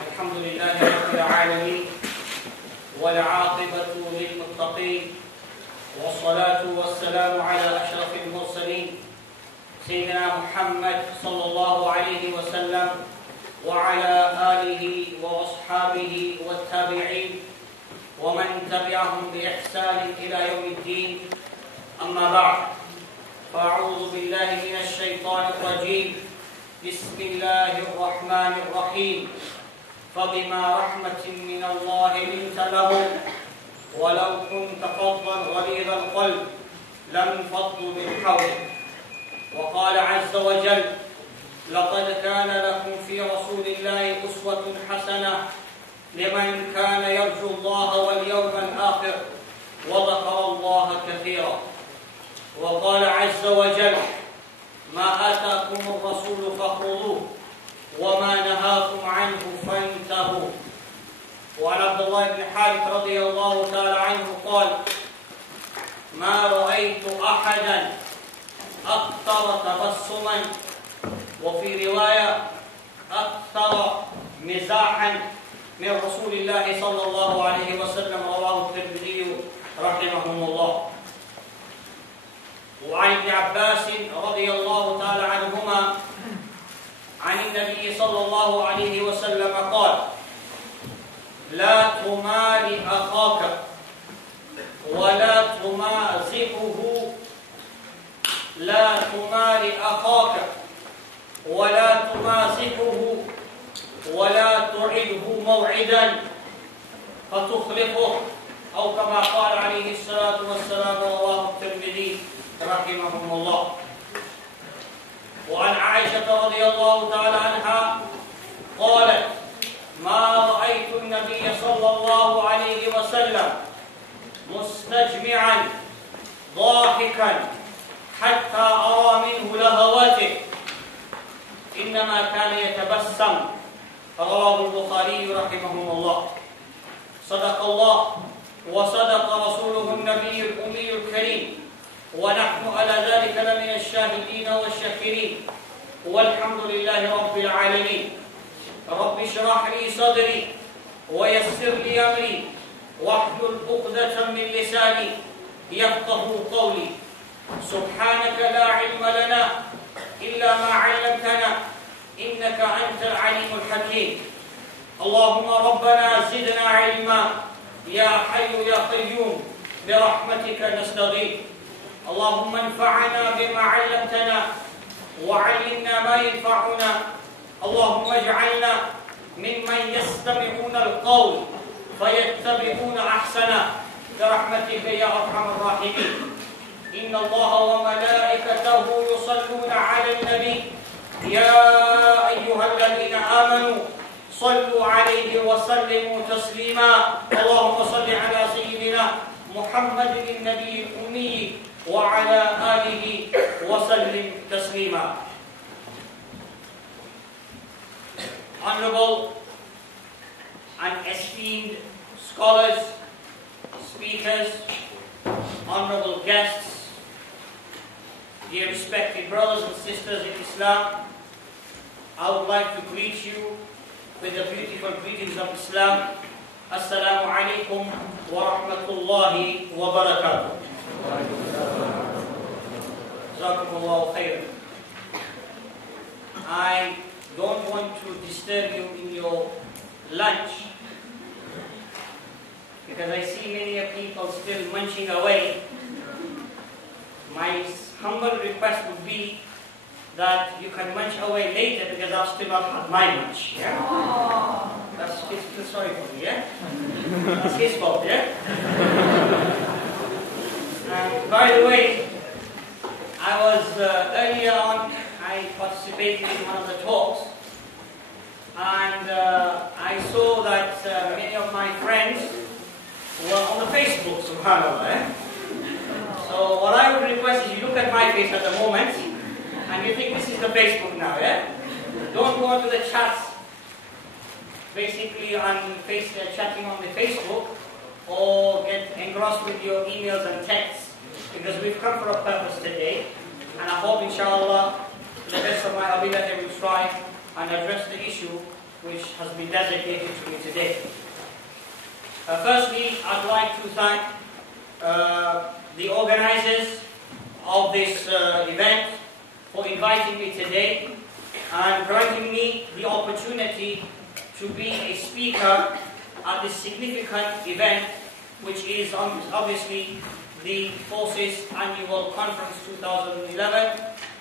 الحمد لله رب العالمين والعاقبة للمتقين والصلاة والسلام على أشرف المرسلين سيدنا محمد صلى الله عليه وسلم وعلى آله وأصحابه والتابعين ومن تبعهم بإحسان إلى يوم الدين. أما بعد، فأعوذ بالله من الشيطان الرجيم. بسم الله الرحمن الرحيم. فبما رحمة من الله لنت لهم ولو كنت فظا غليظ القلب لانفضوا من حولك. وقال عز وجل: لقد كان لكم في رسول الله أسوة حسنة لمن كان يرجو الله واليوم الآخر وذكر الله كثيرا. وقال عز وجل: ما آتاكم الرسول فخذوه وما نهاكم عنه فانتهوا. وعن عبد الله بن حارث رضي الله تعالى عنه قال: ما رأيت أحدا أكثر تبسما، وفي رواية أكثر مزاحا من رسول الله صلى الله عليه وسلم. رواه الترمذي رحمهم الله. وعن ابن عباس رضي الله تعالى عنهما عن النبي صلى الله عليه وسلم قال: لا تمار أخاك ولا تمازحه، لا تمار أخاك ولا تمازحه ولا تعده موعدا فتخلفه، أو كما قال عليه الصلاة والسلام. رواه الترمذي رحمهم الله. وعن عائشة رضي الله تعالى عنها قالت: ما رأيت النبي صلى الله عليه وسلم مستجمعا ضاحكا حتى أرى منه لهواته، إنما كان يتبسم. رواه البخاري رحمهم الله. صدق الله وصدق رسوله النبي الأمي الكريم، ونحن على ذلك لمن الشاهدين والشاكرين، والحمد لله رب العالمين. رب اشرح لي صدري ويسر لي أمري واحلل عقدة من لساني يفقه قولي. سبحانك لا علم لنا إلا ما علمتنا إنك أنت العليم الحكيم. اللهم ربنا زدنا علما يا حي يا قيوم برحمتك نستغيث. اللهم انفعنا بما علمتنا وعلمنا ما ينفعنا. اللهم اجعلنا ممن يستمعون القول فيتبعون احسنه برحمتك يا ارحم الراحمين. ان الله وملائكته يصلون على النبي يا ايها الذين امنوا صلوا عليه وسلموا تسليما. اللهم صل على سيدنا محمد النبي الامي وعلى آله وسلم تسليما. Honorable and esteemed scholars, speakers, honorable guests, dear respected brothers and sisters in Islam, I would like to greet you with the beautiful greetings of Islam. Assalamu alaikum wa rahmatullahi wa barakatuh. I don't want to disturb you in your lunch because I see many people still munching away. My humble request would be that you can munch away later because I've still not had my lunch. Yeah? That's his, sorry for me, yeah? That's his fault, yeah? And by the way, I was earlier on, I participated in one of the talks, and I saw that many of my friends were on the Facebook, subhanAllah. Eh? So what I would request is you look at my face at the moment, and you think this is the Facebook now, yeah? Don't go onto the chats, basically on chatting on the Facebook, or get engrossed with your emails and texts, because we've come for a purpose today, and I hope inshallah to the best of my ability will try and address the issue which has been designated to me today. Firstly, I'd like to thank the organizers of this event for inviting me today and granting me the opportunity to be a speaker at this significant event, which is obviously the Forces Annual Conference 2011.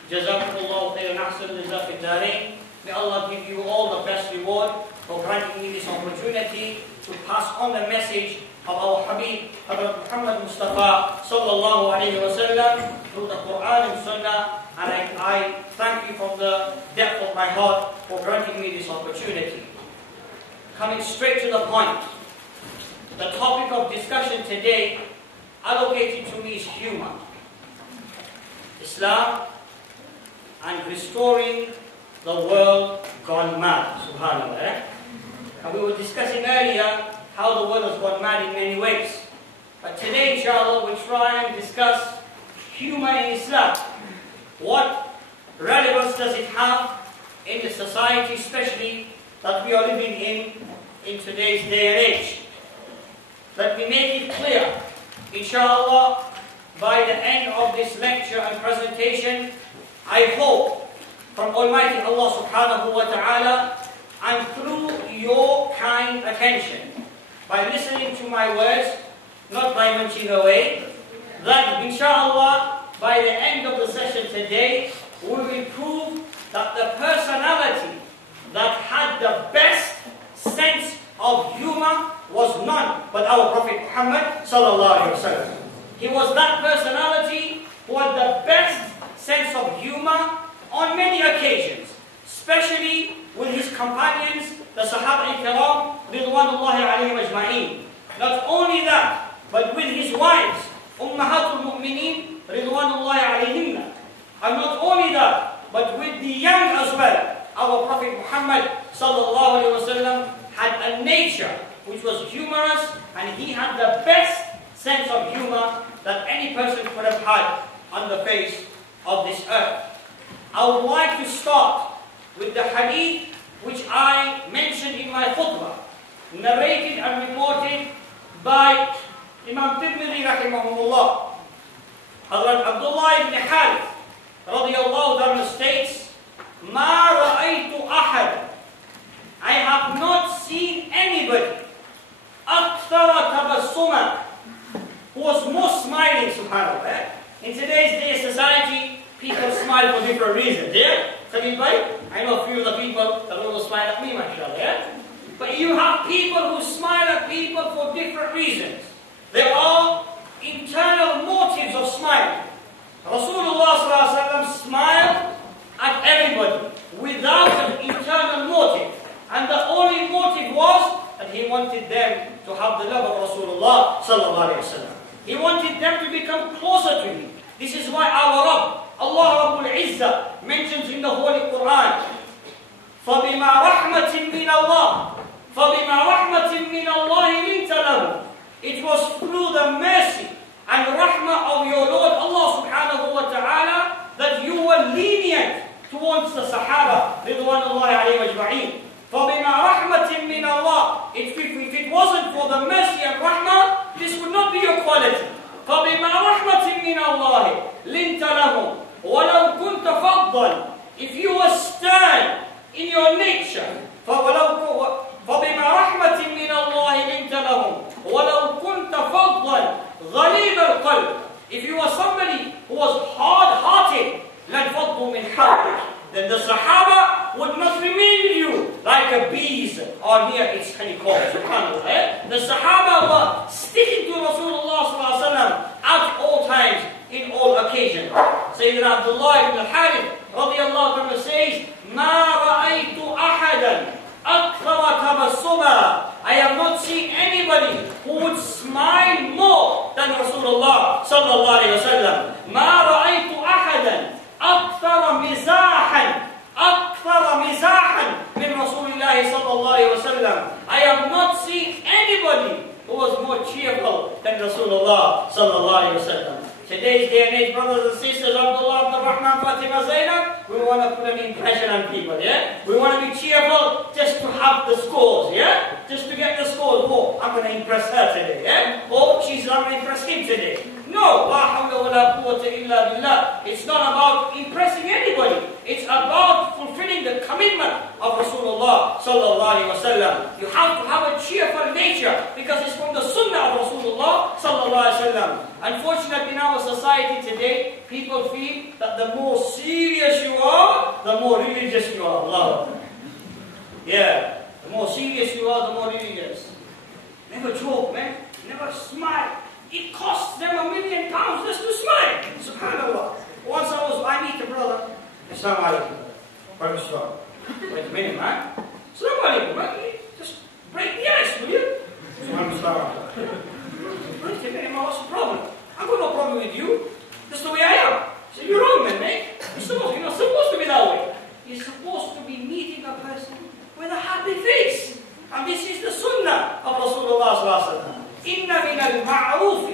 Jazakumullahu khairan ahsan jazaa fid darain. May Allah give you all the best reward for granting me this opportunity to pass on the message of our Habib, Hazrat Muhammad Mustafa sallallahu alayhi wa sallam through the Quran and Sunnah. And I thank you from the depth of my heart for granting me this opportunity. Coming straight to the point, the topic of discussion today allocated to me is humor, Islam, and restoring the world gone mad. Subhanallah. And we were discussing earlier how the world has gone mad in many ways. But today, inshallah, we'll try and discuss humor in Islam. What relevance does it have in the society, especially that we are living in today's day and age? Let me make it clear, inshallah, by the end of this lecture and presentation, I hope from Almighty Allah subhanahu wa ta'ala, and through your kind attention, by listening to my words, not by munching away, that inshallah, by the end of the session today, we will prove that the personality that had the best sense of humor was none but our Prophet Muhammad sallallahu alaihi wasallam. He was that personality who had the best sense of humor on many occasions, especially with his companions, the Sahaba Ikram, ridwanullahi alayhim ajma'in. Not only that, but with his wives, Ummahatul Mu'mineen, ridwanullahi alayhinna. And not only that, but with the young as well. Our Prophet Muhammad sallallahu alayhi wasallam had a nature which was humorous, and he had the best sense of humor that any person could have had on the face of this earth. I would like to start with the hadith which I mentioned in my khutbah, narrated and reported by Imam Tirmidhi rahimahumullah. Hazrat Abdullah ibn Harith radiyallahu anhu states, "Ma ra'aytu ahad." I have not seen anybody akthara tabassuma, who was more smiling, subhanAllah. In today's day society, people smile for different reasons, yeah? Khalid bhai, I know a few of the people that will smile at me, mashallah, yeah? But you have people who smile at people for different reasons. There are internal motives of smiling. Rasulullah sallallahu alaihi wasallam smiled at everybody without an internal motive. And the only motive was that he wanted them to have the love of Rasulullah sallallahu alaihi wasallam. He wanted them to become closer to him. This is why our Rabb, Allah Rabbul Izzah, mentions in the Holy Quran, فَبِمَا رَحْمَةٍ مِّنَ اللَّهِ فَبِمَا رَحْمَةٍ مِّنَ اللَّهِ لِنْتَ لَهُ. It was through the mercy and rahmah of your Lord Allah subhanahu wa ta'ala that you were lenient towards the Sahaba ridwanullahi alayhim ajma'in. فَبِمَا رَحْمَةٍ مِّنَ اللَّهِ. If it wasn't for the mercy and rahmah, this would not be your quality. فَبِمَا رَحْمَةٍ مِّنَ اللَّهِ لِنْتَ لَهُمْ وَلَوْ كُنْتَ فَضًّا. If you were stern in your nature, فَبِمَا رَحْمَةٍ مِّنَ اللَّهِ لِنْتَ لَهُمْ وَلَوْ كُنْتَ فَضًّا غَلِيظَ الْقَلْبِ. If you were somebody who was hard-hearted, لَنْفَضُّوا مِنْ حَوْلِكَ, then the Sahaba would not remain you like a bees or near its honeycomb. SubhanAllah. The Sahaba were sticking to Rasulullah sallallahu alaihi wasallam at all times, in all occasions. Sayyidina Abdullah ibn Harith radiyallahu anhu says, "Ma ra'aytu ahadan akthara tabassuma." I have not seen anybody who would smile more than Rasulullah sallallahu alaihi wasallam. "Ma ra'aytu ahadan أكثر مزاحا من رسول الله صلى الله عليه وسلم." I have not seen anybody who was more cheerful than Rasulullah sallallahu alaihi wasallam. Today's day and age, brothers and sisters, Abdullah, Abdul Rahman, Fatima, Zainab, we want to put an impression on people, yeah? We want to be cheerful just to have the scores, yeah? Just to get the scores. Oh, I'm going to impress her today, yeah? Oh, I'm going to impress him today. No, la hawla wa la quwwata illa billah. It's not about impressing anybody. It's about fulfilling the commitment of Rasulullah sallallahu alaihi wasallam. You have to have a cheerful nature because it's from the sunnah of Rasulullah sallallahu alaihi wasallam. Unfortunately, in our society today, people feel that the more serious you are, the more religious you are. Allah. Yeah, the more serious you are, the more religious. Never joke, man. Never smile. It costs them £1 million just to smile. Subhanallah. Once I meet a brother. Assalamu alaikum. Wait a minute, man. Assalamu alaikum, man. Just break the ice, will you? Subhanallah. Wait a minute, man. What's the problem? I've got no problem with you. That's the way I am. So you're wrong, man, mate. You're not supposed to be that way. You're supposed to be meeting a person with a happy face. And this is the sunnah of Rasulullah sallallahu alaihi wasallam. إن من المعروف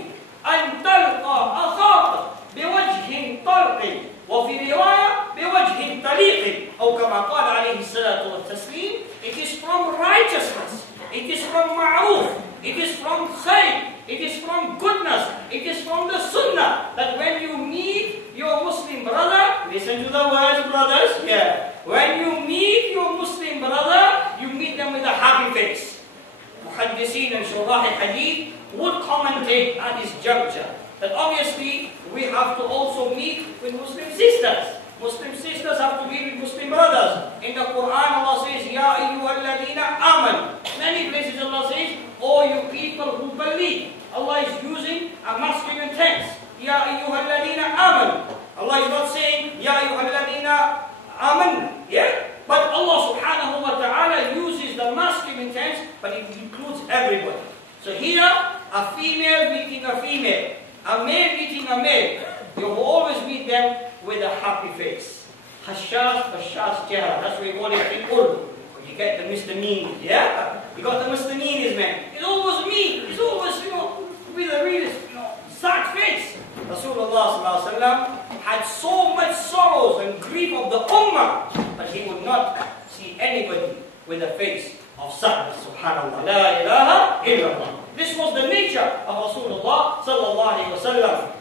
أن تلقى أخاك بوجه طلق وفي رواية بوجه طليق أو كما قال عليه الصلاة والتسليم. It is from righteousness, it is from ma'ruf, it is from khayr, it is from goodness, it is from the sunnah that when you meet your Muslim brother, listen to the words, brothers, yeah. When you meet your Muslim brother, you meet them with a happy face. Muhaddiseen and Shurah al-Hadith would commentate at this juncture that obviously we have to also meet with Muslim sisters. Muslim sisters have to meet with Muslim brothers. In the Quran, Allah says, Ya ayyuhalladhina aman. Many places Allah says, O you people who believe. Allah is using a masculine tense. Ya ayyuhalladhina aman. Allah is not saying, Ya ayyuhalladhina aman. Yeah? But Allah subhanahu wa ta'ala uses the masculine tense, but it includes everybody. So here, a female meeting a female, a male meeting a male, you will always meet them with a happy face. Hashash, hashash, chehra. That's what we call it in Urdu. You get the misdemeanors, yeah? You got the misdemeanors, man. It's always me. It's always, with a really, sad face. Rasulullah sallallahu alaihi wasallam had so much sorrows and grief of the ummah, but he would not see anybody with a face of sadness. Subhanallah. La ilaha illallah. This was the nature of Rasulullah sallallahu alaihi wasallam.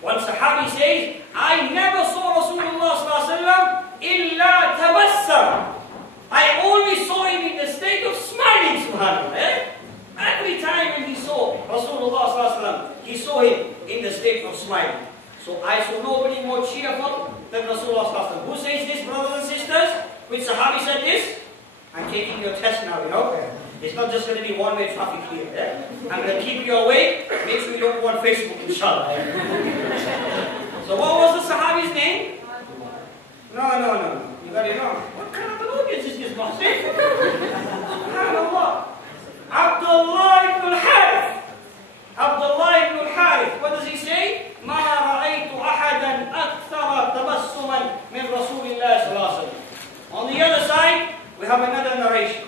One Sahabi says, I never saw Rasulullah sallallahu alaihi wasallam illa tabassam. I only saw him in the state of smiling. Subhanallah. Every time when he saw Rasulullah sallallahu alaihi wasallam, he saw him in the state of smiling. So I saw nobody more cheerful than Rasulullah sallallahu alaihi wasallam. Who says this, brothers and sisters? Which Sahabi said this? I'm taking your test now, It's not just going to be one-way traffic here. I'm going to keep you awake. Make sure you don't go on Facebook, inshallah. So what was the Sahabi's name? No. You got it wrong. What kind of an audience is this, Mahsin? SubhanAllah. Abdullah ibn al-Harith. Abdullah ibn al-Harith. What does he say? ما رأيت أحدا أكثر تبسما من رسول الله صلى الله عليه وسلم. On the other side, we have another narration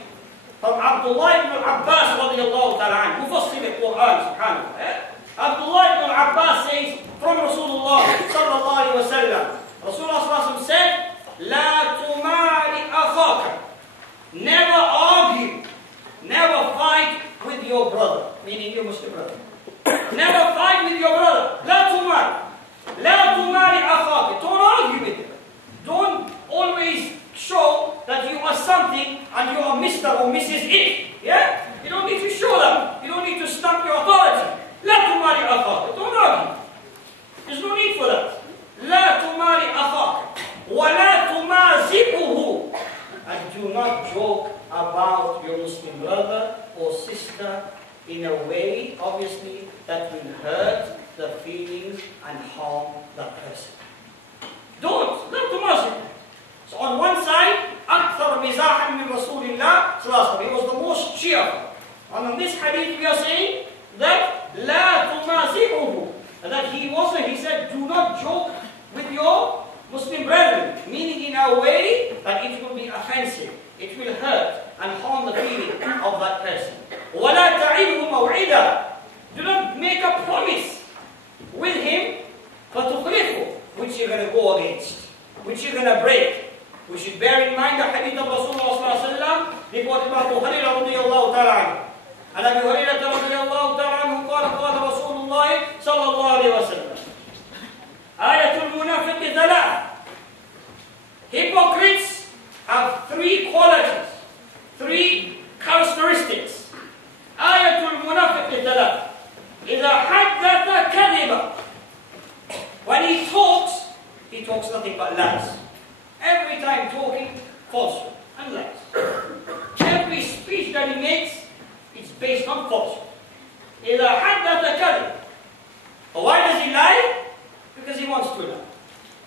from Abdullah ibn al-Abbas radiyallahu ta'ala anhu. Mufassir al-Quran, subhanallah. Abdullah ibn al-Abbas says from Rasulullah sallallahu alayhi wa sallam. Rasulullah sallallahu alayhi wa sallam said, لا تماري أخاك. Never argue, never fight with your brother, meaning your Muslim brother. Never fight with your brother. لا تماري أخاك. Don't argue with him. Don't always show that you are something and you are Mr. or Mrs. It. Yeah? You don't need to show that. You don't need to stamp your authority. لا تماري أخاك. Don't argue. There's no need for that. لا تماري أخاك ولا تمازحه. And do not joke about your Muslim brother or sister in a way, obviously, that will hurt the feelings and harm that person. Don't. لا تمازحه. So on one side, أكثر مزاحا من رسول الله صلى الله عليه وسلم. He was the most cheerful. And on this hadith we are saying that لا تمازحه. That he said, do not joke with your Muslim brethren, meaning in a way that it will be offensive, it will hurt and harm the feeling of that person. وَلَا تَعِدْهُ مَوْعِدًا. Do not make a promise with him going to break. We should bear in mind the hadith of Rasulullah reported by Abu Hurairah radiyallahu ta'ala anhu. And Abu Hurairah radiyallahu ta'ala anhu قال Rasulullah sallallahu alayhi wa sallam, Ayatul Munafiq thalath. Hypocrites have three qualities, three characteristics. Ayatul Munafiq thalath. إذا حدث كذب. When he talks nothing but lies. Every time talking, falsehood and lies. Every speech that he makes, it's based on falsehood. إذا حدث كذب. Why does he lie? Because he wants to lie.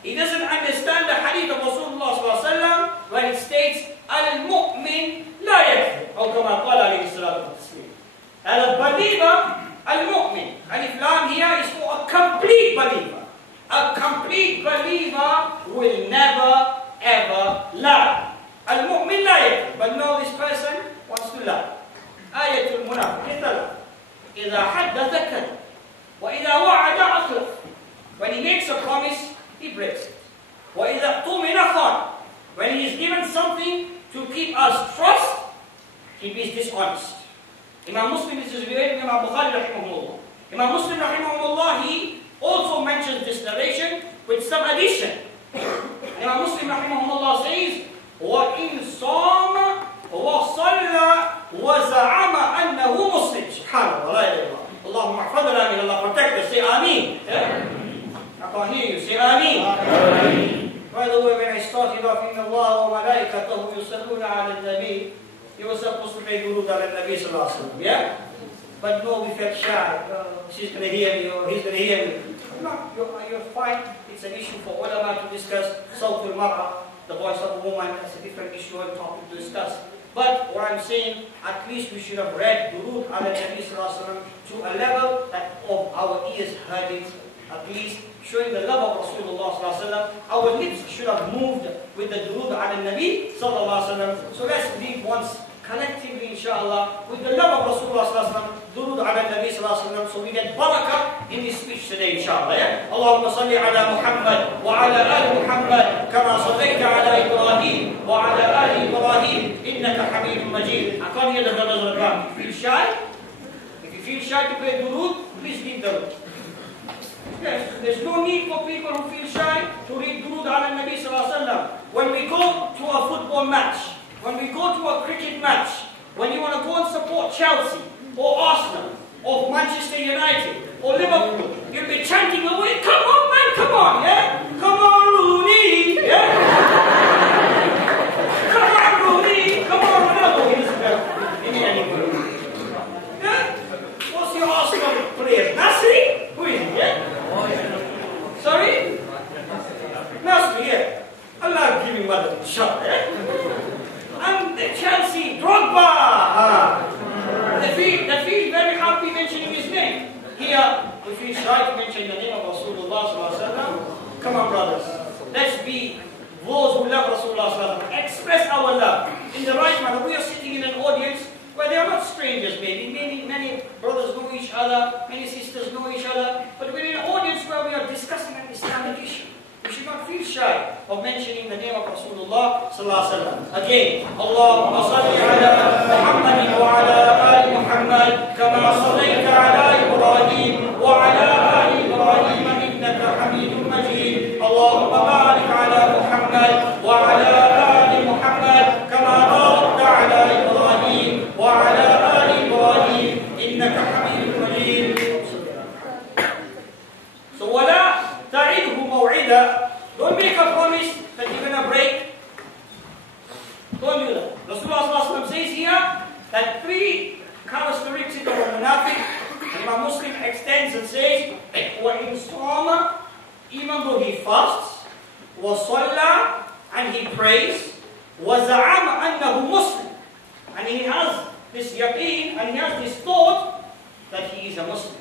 He doesn't understand the hadith of Rasulullah ﷺ when it states, Al-Mu'min la yakfur. Or kama qala alayhi salatu wa taslim. Al-Believer, Al-Mu'min. Alif Lam here is for a complete believer. A complete believer will never ever lie. Al-Mu'min la yakfur. But no, this person wants to lie. Ayatul Munafiq thalath. إذا حدث كذب. وإذا وعد أخلف. When he makes a promise, he breaks it. وَإِذَا اؤْتُمِنَ خَانَ. When he is given something to keep us trust, he is dishonest. Imam Muslim, this is related to Imam Bukhari rahimahullah. Imam Muslim rahimahullah, he also mentions this narration with some addition. And Imam Muslim rahimahullah says, وَإِنْ صَامَ وَصَلَّى وَزَعَمَ أَنَّهُ مُسْلِمٌ. Subhanallah, la ilaha illallah. Allahumma ahfadna min Allah, protect us, say Ameen. I can't hear you. Say Ameen. By the way, when I started off, Inna Allah wa malaikatahu yusalluna ala al-Nabi, you were supposed to make durood ala al-Nabi sallallahu alaihi wasallam, yeah? But no, we felt shy. She's going to hear me or he's going to hear me. No, you're fine. It's an issue for ulama to discuss. Sawtul Mar'a, the voice of a woman, that's a different issue and topic to discuss. But what I'm saying, at least we should have read durood ala al-Nabi sallallahu alaihi wasallam to a level that of our ears heard it, at least showing the love of Rasulullah sallallahu alaihi wasallam. Our lips should have moved with the durood ala Nabi sallallahu alaihi wasallam. So let's read once collectively, inshallah, with the love of Rasulullah sallallahu alaihi wasallam, durood ala Nabi sallallahu alaihi wasallam, so we get barakah in this speech today, inshallah. Yeah? Allahumma salli ala Muhammad wa ala ali Muhammad kama sallayta ala Ibrahim wa ala ali Ibrahim innaka Hamidun Majid. I can't hear the brothers on the ground. If you feel shy, to play durood, please leave the room. Yes, there's no need for people who feel shy to read durood ala Nabi sallallahu alaihi wasallam. When we go to a football match, when we go to a cricket match, when you want to go and support Chelsea or Arsenal or Manchester United or Liverpool, you'll be chanting away, come on man, come on, yeah? Come on Rooney, yeah? Come on Rooney, come on Ronaldo. He doesn't have anywhere. Yeah? What's your Arsenal player? Nasri? Who is he, yeah? Sorry? Nasri, yeah. Allah give him mother shot, eh? And the Chelsea, Drogba. They feel very happy mentioning his name. Here, we feel shy to mention the name of Rasulullah sallallahu alaihi wasallam. Come on, brothers. Let's be those who love Rasulullah sallallahu alaihi wasallam. Express our love in the right manner. We are sitting in an audience where they are not strangers, maybe. Many brothers know each other, many sisters know each other, but we're in an audience where we are discussing an Islamic issue. We should not feel shy of mentioning the name of Rasulullah sallallahu alaihi wasallam. Again, Allahumma salli ala Muhammadin wa ala ali Muhammad kama sallayta ala Ibrahim wa ala ali Ibrahim innaka Hamidun Majid. Allahumma barik ala Muhammad wa ala ali Muhammad kama barakta ala Ibrahim wa ala ali Ibrahim innaka Hamidun Majid. So wala ta'idhu maw'ida. Don't make a promise that you're going to break. Don't do that. Rasulullah says here that three characteristics of a munafiq. Imam Muslim extends and says, وَإِنْ صَامَ, even though he fasts, وَصَلَّى, and he prays, وَزَعَمَ أَنَّهُ Muslim, and he has this yaqeen, and he has this thought that he is a Muslim.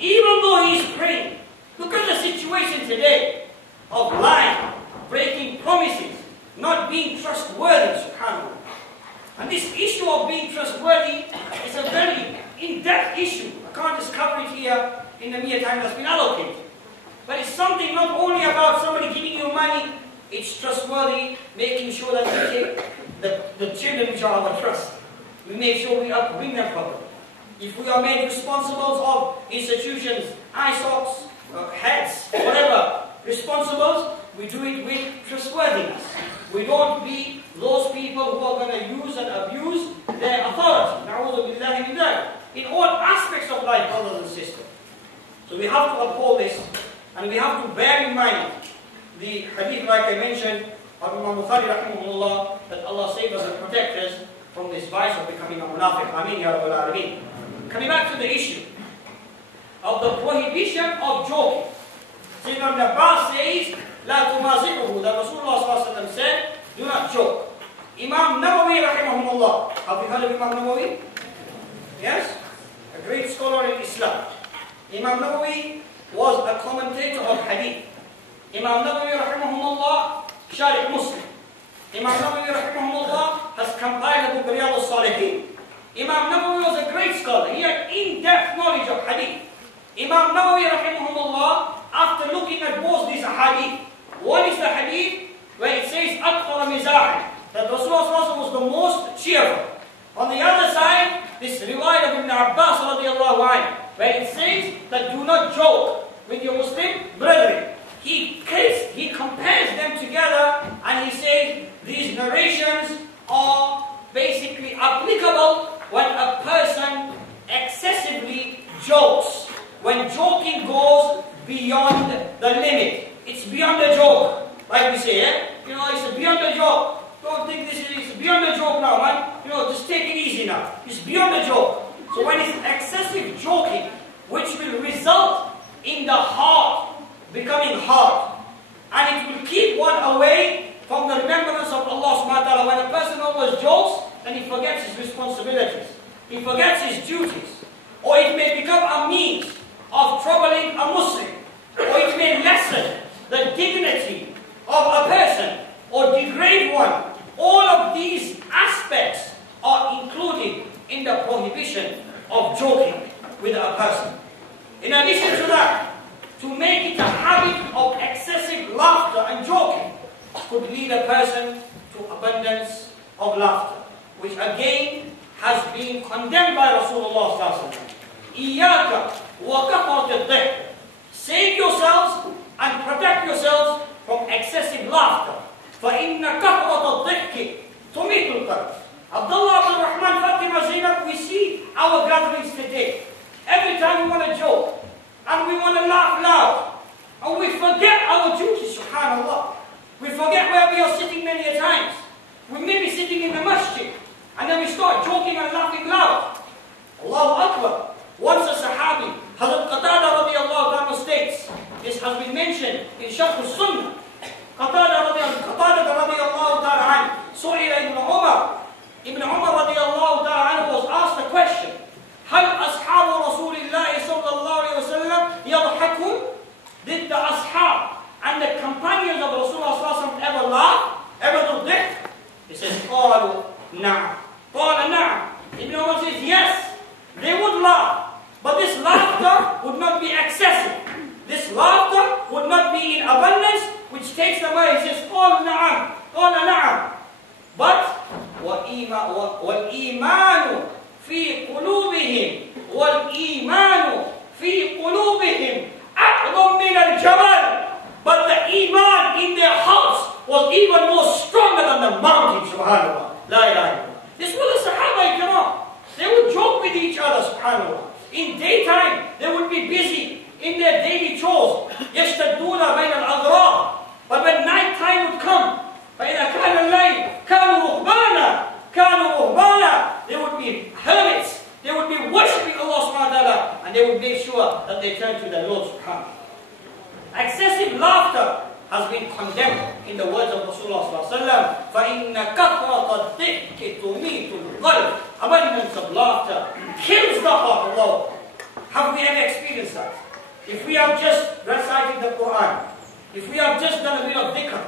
Even though he is praying. Look at the situation today of lying, breaking promises, not being trustworthy, subhanAllah. And this issue of being trustworthy is a very in-depth issue. I can't just cover it here in the mere time that's been allocated. But it's something not only about somebody giving you you money, it's trustworthy, making sure that we take the children which are our trust. We make sure we upbring them properly. If we are made responsibles of institutions, ISOCs, heads, whatever, responsibles, we do it with trustworthiness. We don't be those people who are going to use and abuse their authority. Na'udhu billahi min dhalik. In all aspects of life, brothers and sisters. So we have to uphold this, and we have to bear in mind the hadith, like I mentioned, of Imam Bukhari rahimahullah, that Allah save us and protect us from this vice of becoming a munafiq. Ameen ya Rabbal Alameen. Coming back to the issue of the prohibition of joking. Sayyidina Ibn Abbas says, La tumazi'uhu, that Rasulullah said, do not joke. Imam Nawawi rahimahullah. Have you heard of Imam Nawawi? Yes? A great scholar in Islam. Imam Nawawi was a commentator of hadith. Imam Nawawi rahimahullah, Sharih Muslim. Imam Nawawi rahimahullah has compiled the book Riyadh al-Salihin. Imam Nawawi was a great scholar. He had in-depth knowledge of hadith. Imam Nawawi rahimahullah, after looking at both these hadith, one is the hadith where it says Akthara Mizah, that Rasulullah was the most cheerful. On the other side, this riwayah of Ibn Abbas radiallahu anhu, where it says that do not joke with your Muslim brethren. He compares them together and he says these narrations are basically applicable when a person excessively jokes. When joking goes beyond the limit. It's beyond a joke. Like we say, it's beyond a joke. Don't think it's beyond a joke now, man. Just take it easy now. It's beyond a joke. So when it's excessive joking, which will result in the heart becoming hard, and it will keep one away from the remembrance of Allah subhanahu wa ta'ala. When a person always jokes, then he forgets his responsibilities. He forgets his duties. Or it may become a means of troubling a Muslim. Or it may lessen the dignity of a person or degrade one. All of these aspects are included in the prohibition of joking with a person. In addition to that, to make it a habit of excessive laughter and joking could lead a person to abundance of laughter, which again has been condemned by Rasulullah sallallahu alaihi wasallam. Iyaka wa kathrat ad-dhik. Save yourselves and protect yourselves from excessive laughter. فَإِنَّ كَثْرَةَ الضِّحْكِ تُمِيتُ الْقَلْبِ. Abdullah Abdul Rahman, Fatima Zainab, we see our gatherings today. Every time we want to joke, and we want to laugh loud, and we forget our duties, subhanAllah. We forget where we are sitting many a times. We may be sitting in the masjid, and then we start joking and laughing loud. Allahu Akbar. Once a Sahabi, Hazrat Qatada radiallahu anhu states, this has been mentioned in Sharh al-Sunnah. Qatada radiallahu ta'ala anhu, Su'ila Ibn Umar. Ibn Umar radiallahu ta'ala anhu was asked a question. هل أصحاب رسول الله صلى الله عليه وسلم يضحكون? Did the ashab and the companions of Rasulullah صلى الله عليه وسلم ever laugh? Ever do dhik? He says, قالوا نعم. قال نعم. Ibn Umar says, yes, they would laugh. But this laughter would not be excessive. This laughter would not be in abundance, which takes them away. He says, قال نعم. قال نعم. But وَالْإِيمَانُ في قلوبهم والإيمان في قلوبهم أعظم من الجبل. But the iman in their hearts was even more stronger than the mountain, subhanAllah. La ilaha illallah. This was the Sahaba Ikram. They would joke with each other, subhanAllah. In daytime, they would be busy in their daily chores. يَشْتَدُّونَ بَيْنَ الْأَغْرَارِ. But when night time would come, فَإِذَا كَانَ اللَّيْلِ كَانُوا رُهْبَانًا. They would be hermits. They would be worshipping Allah subhanahu wa ta'ala, and they would make sure that they turn to the Lord subhanahu. Excessive laughter has been condemned in the words of Rasulullah sallallahu alaihi wasallam. فَإِنَّ كَثْرَةَ الضِّحْكِ تُمِيتُ الْقَلْبِ. Abundance of laughter kills the heart. Allah. Have we ever experienced that? If we have just recited the Quran, if we have just done a bit of dhikr,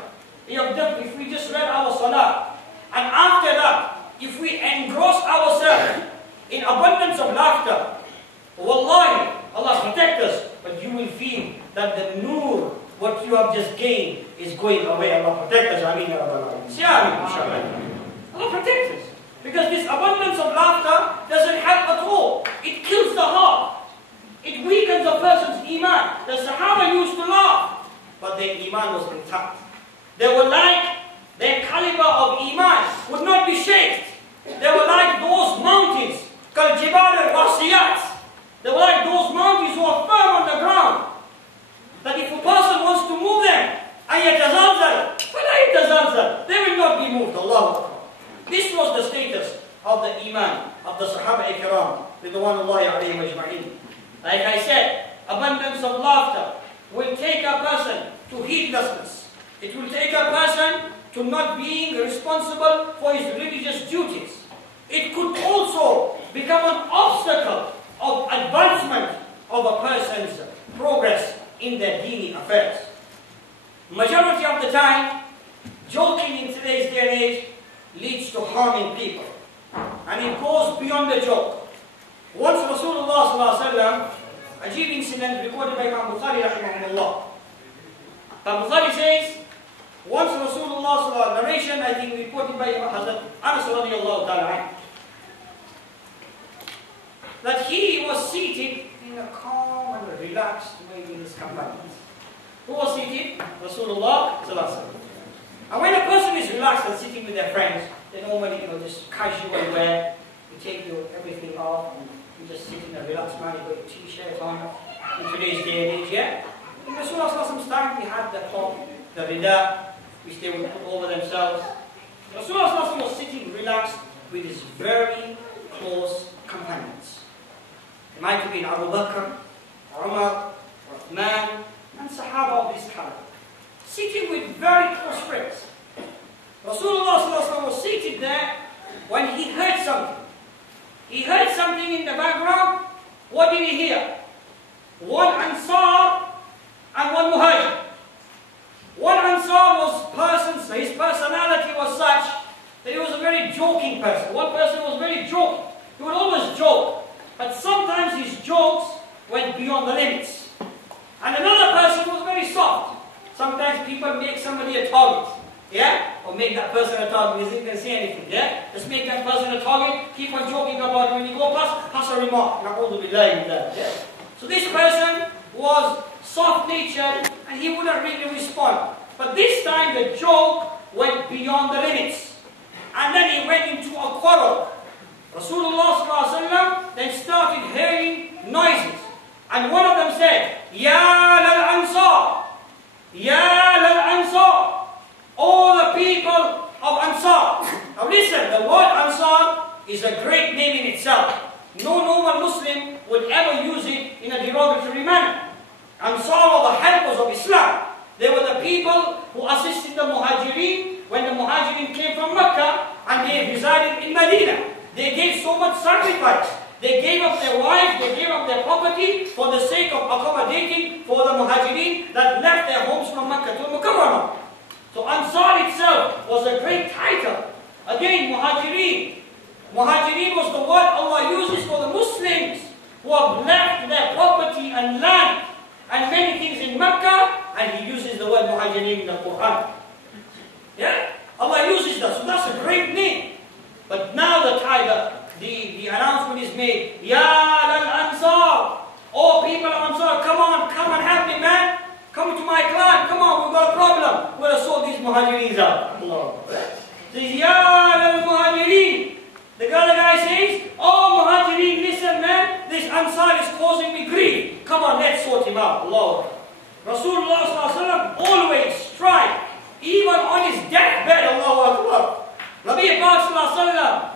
if we just read our salah, and after that, if we engross ourselves in abundance of laughter, wallahi, Allah protect us, but you will feel that the nur what you have just gained is going away. Allah protect us. Ameen. Allah protect us. Because this abundance of laughter doesn't help at all. It kills the heart. It weakens a person's iman. The Sahaba used to laugh, but their iman was intact. They were like, their caliber of iman would not be shaken. They were like those mountains, Kal Jibal al-Rasiyat. They were like those mountains who are firm on the ground. That if a person wants to move them, they will not be moved. Allahu Akbar. This was the status of the iman of the Sahaba Ikram, ridwanullahi alayhim ajma'in. Like I said, abundance of laughter will take a person to heedlessness. It will take a person to not being responsible for his religious duties. It could also become an obstacle of advancement of a person's progress in their dini affairs. Majority of the time, joking in today's day and age leads to harming people. And it goes beyond the joke. Once Rasulullah sallallahu alaihi wasallam, a ajib incident recorded by Imam Bukhari rahimahullah. Imam Bukhari says, once Rasulullah sallallahu alaihi wasallam, narration I think reported by Hazrat Anas radiyallahu ta'ala, that he was seated in a calm and relaxed way with his companions. Who was seated? Rasulullah sallallahu alaihi wasallam. And when a person is relaxed and sitting with their friends, they normally, just casual wear, you take everything off, and you just sit in a relaxed manner, you got your t-shirt on, in today's day and age, yeah? In Rasulullah's time, we had the cloth, the rida, which they would put over themselves. Rasulullah was sitting relaxed with his very close companions. It might have been Abu Bakr, Umar, Uthman, and Sahaba of this caliber. Sitting with very close friends. Rasulullah was seated there when he heard something. He heard something in the background. What did he hear? One Ansar and one Muhajir. One Ansar his personality was such that he was a very joking person. One person was very joking. He would always joke. But sometimes his jokes went beyond the limits. And another person was very soft. Sometimes people make somebody a target. Yeah? Or make that person a target. He doesn't say anything. Yeah? Just make that person a target. Keep on joking about it. When you go past, pass a remark. Yeah? So this person was soft-natured and he wouldn't really respond. But this time the joke went beyond the limits. And then he went into a quarrel. Rasulullah ﷺ then started hearing noises. And one of them said, Ya lal Ansar! Ya lal Ansar! All the people of Ansar. Now listen, the word Ansar is a great name in itself. No normal Muslim would ever use it in a derogatory manner. Ansar were the helpers of Islam. They were the people who assisted the Muhajirin when the Muhajirin came from Mecca and they resided in Medina. They gave so much sacrifice. They gave up their wives, they gave up their property for the sake of accommodating for the Muhajirin that left their homes from Mecca to Mukarramah. So Ansar itself was a great title. Again, Muhajirin. Muhajirin was the word Allah uses for the Muslims who have left their property and land and many things in Mecca, and He uses the word Muhajirin in the Quran. Yeah? Allah uses that, so that's a great name. But now the announcement is made, Ya lal Ansar, oh people of Ansar, come and help me, man. Come to my clan, come on, we've got a problem. We're going to sort these Muhajirin out. Allah. Says, Ya lal Muhajirin. The guy says, oh Muhajirin, listen man, this Ansar is causing me grief. Come on, let's sort him out. Allah. Rasulullah ﷺ always tried, even on his deathbed, Allahu Akbar. Nabi Pak ﷺ,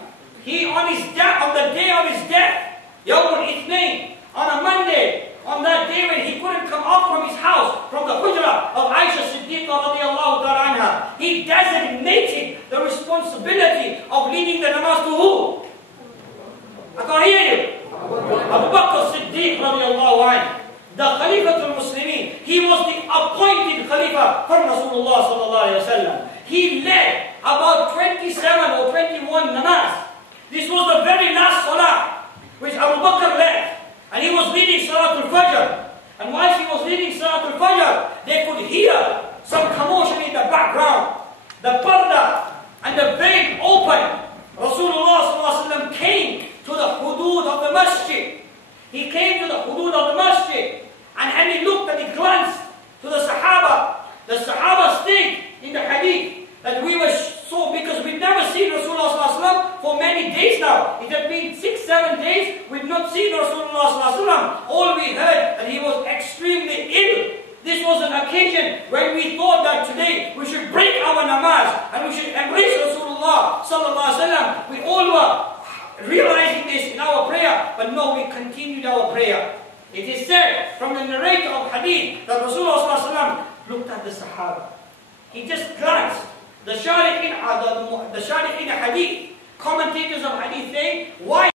he on the day of his death, Yawm al-Ithnain, on a Monday, on that day when he couldn't come out from his house, from the hujrah of Aisha Siddiqa radiallahu ta'ala anha, he designated the responsibility of leading the namaz to who? I can't hear you. Abu Bakr Siddiq radiallahu anha, the Khalifatul Muslimin. He was the appointed Khalifa from Rasulullah sallallahu alayhi wa sallam. He led about 27 or 21 namaz. This was the very last salah which Abu Bakr led. And he was leading Salatul Fajr. And And whilst he was reading Salatul Fajr, they could hear some commotion in the background. The parda and the veil opened. Rasulullah ﷺ came to the hudud of the masjid. He came to the hudud of the masjid. And he looked and he glanced to the Sahaba. The Sahaba stayed in the hadith that we were so, because we'd never seen Rasulullah ﷺ for many days now. It had been 6-7 days we'd not seen Rasulullah ﷺ. All we heard that he was extremely ill. This was an occasion when we thought that today we should break our namaz and we should embrace Rasulullah ﷺ. We all were realizing this in our prayer, but no, we continued our prayer. It is said from the narrator of hadith that Rasulullah ﷺ looked at the Sahaba. He just glanced. The Shari'in hadith, commentators of hadith say, why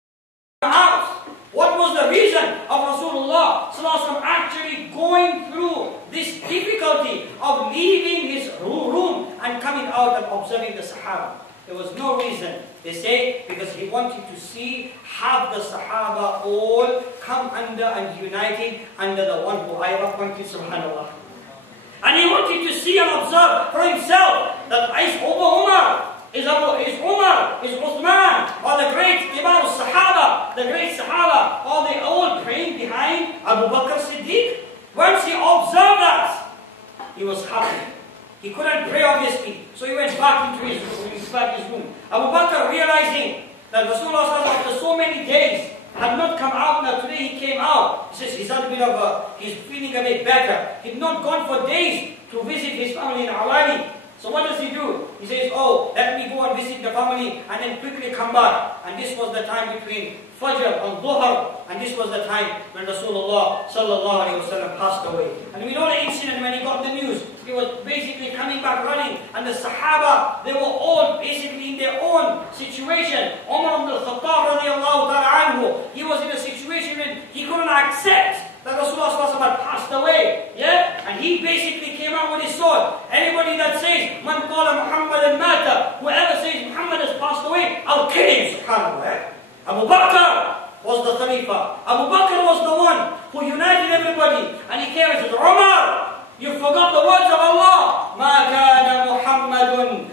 out? What was the reason of Rasulullah ﷺ actually going through this difficulty of leaving his room and coming out and observing the Sahaba? There was no reason. They say because he wanted to see, have the Sahaba all come under and uniting under the one who I appointed, subhanAllah. And he wanted to see and observe for himself that is Umar, is Umar, is Uthman, or the great Imam Sahaba, the great Sahaba, are they all praying behind Abu Bakr Siddiq? Once he observed that, he was happy. He couldn't pray obviously, so he went back into his room. Abu Bakr, realizing that Rasulullah after so many days had not come out. Now today he came out. He says he's feeling a bit better. He'd not gone for days to visit his family in Awali. So what does he do? He says, oh, let me go and visit the family and then quickly come back. And this was the time between Fajr and Dhuhr. And this was the time when Rasulullah ﷺ passed away. And we know the incident when he got the news. He was basically coming back running. And the Sahaba, they were all basically in their own situation. Umar ibn al-Khattab radiallahu ta'ala anhu, he was in a situation when he couldn't accept that Rasulullah had passed away. Yeah? And he basically came out with his sword. Anybody that says, Man qala Muhammadan mata, whoever says Muhammad has passed away, I'll kill him, subhanAllah. Abu Bakr was the Khalifa. Abu Bakr was the one who united everybody. And he came and said, Umar, you forgot the words of Allah. Ma kana Muhammadun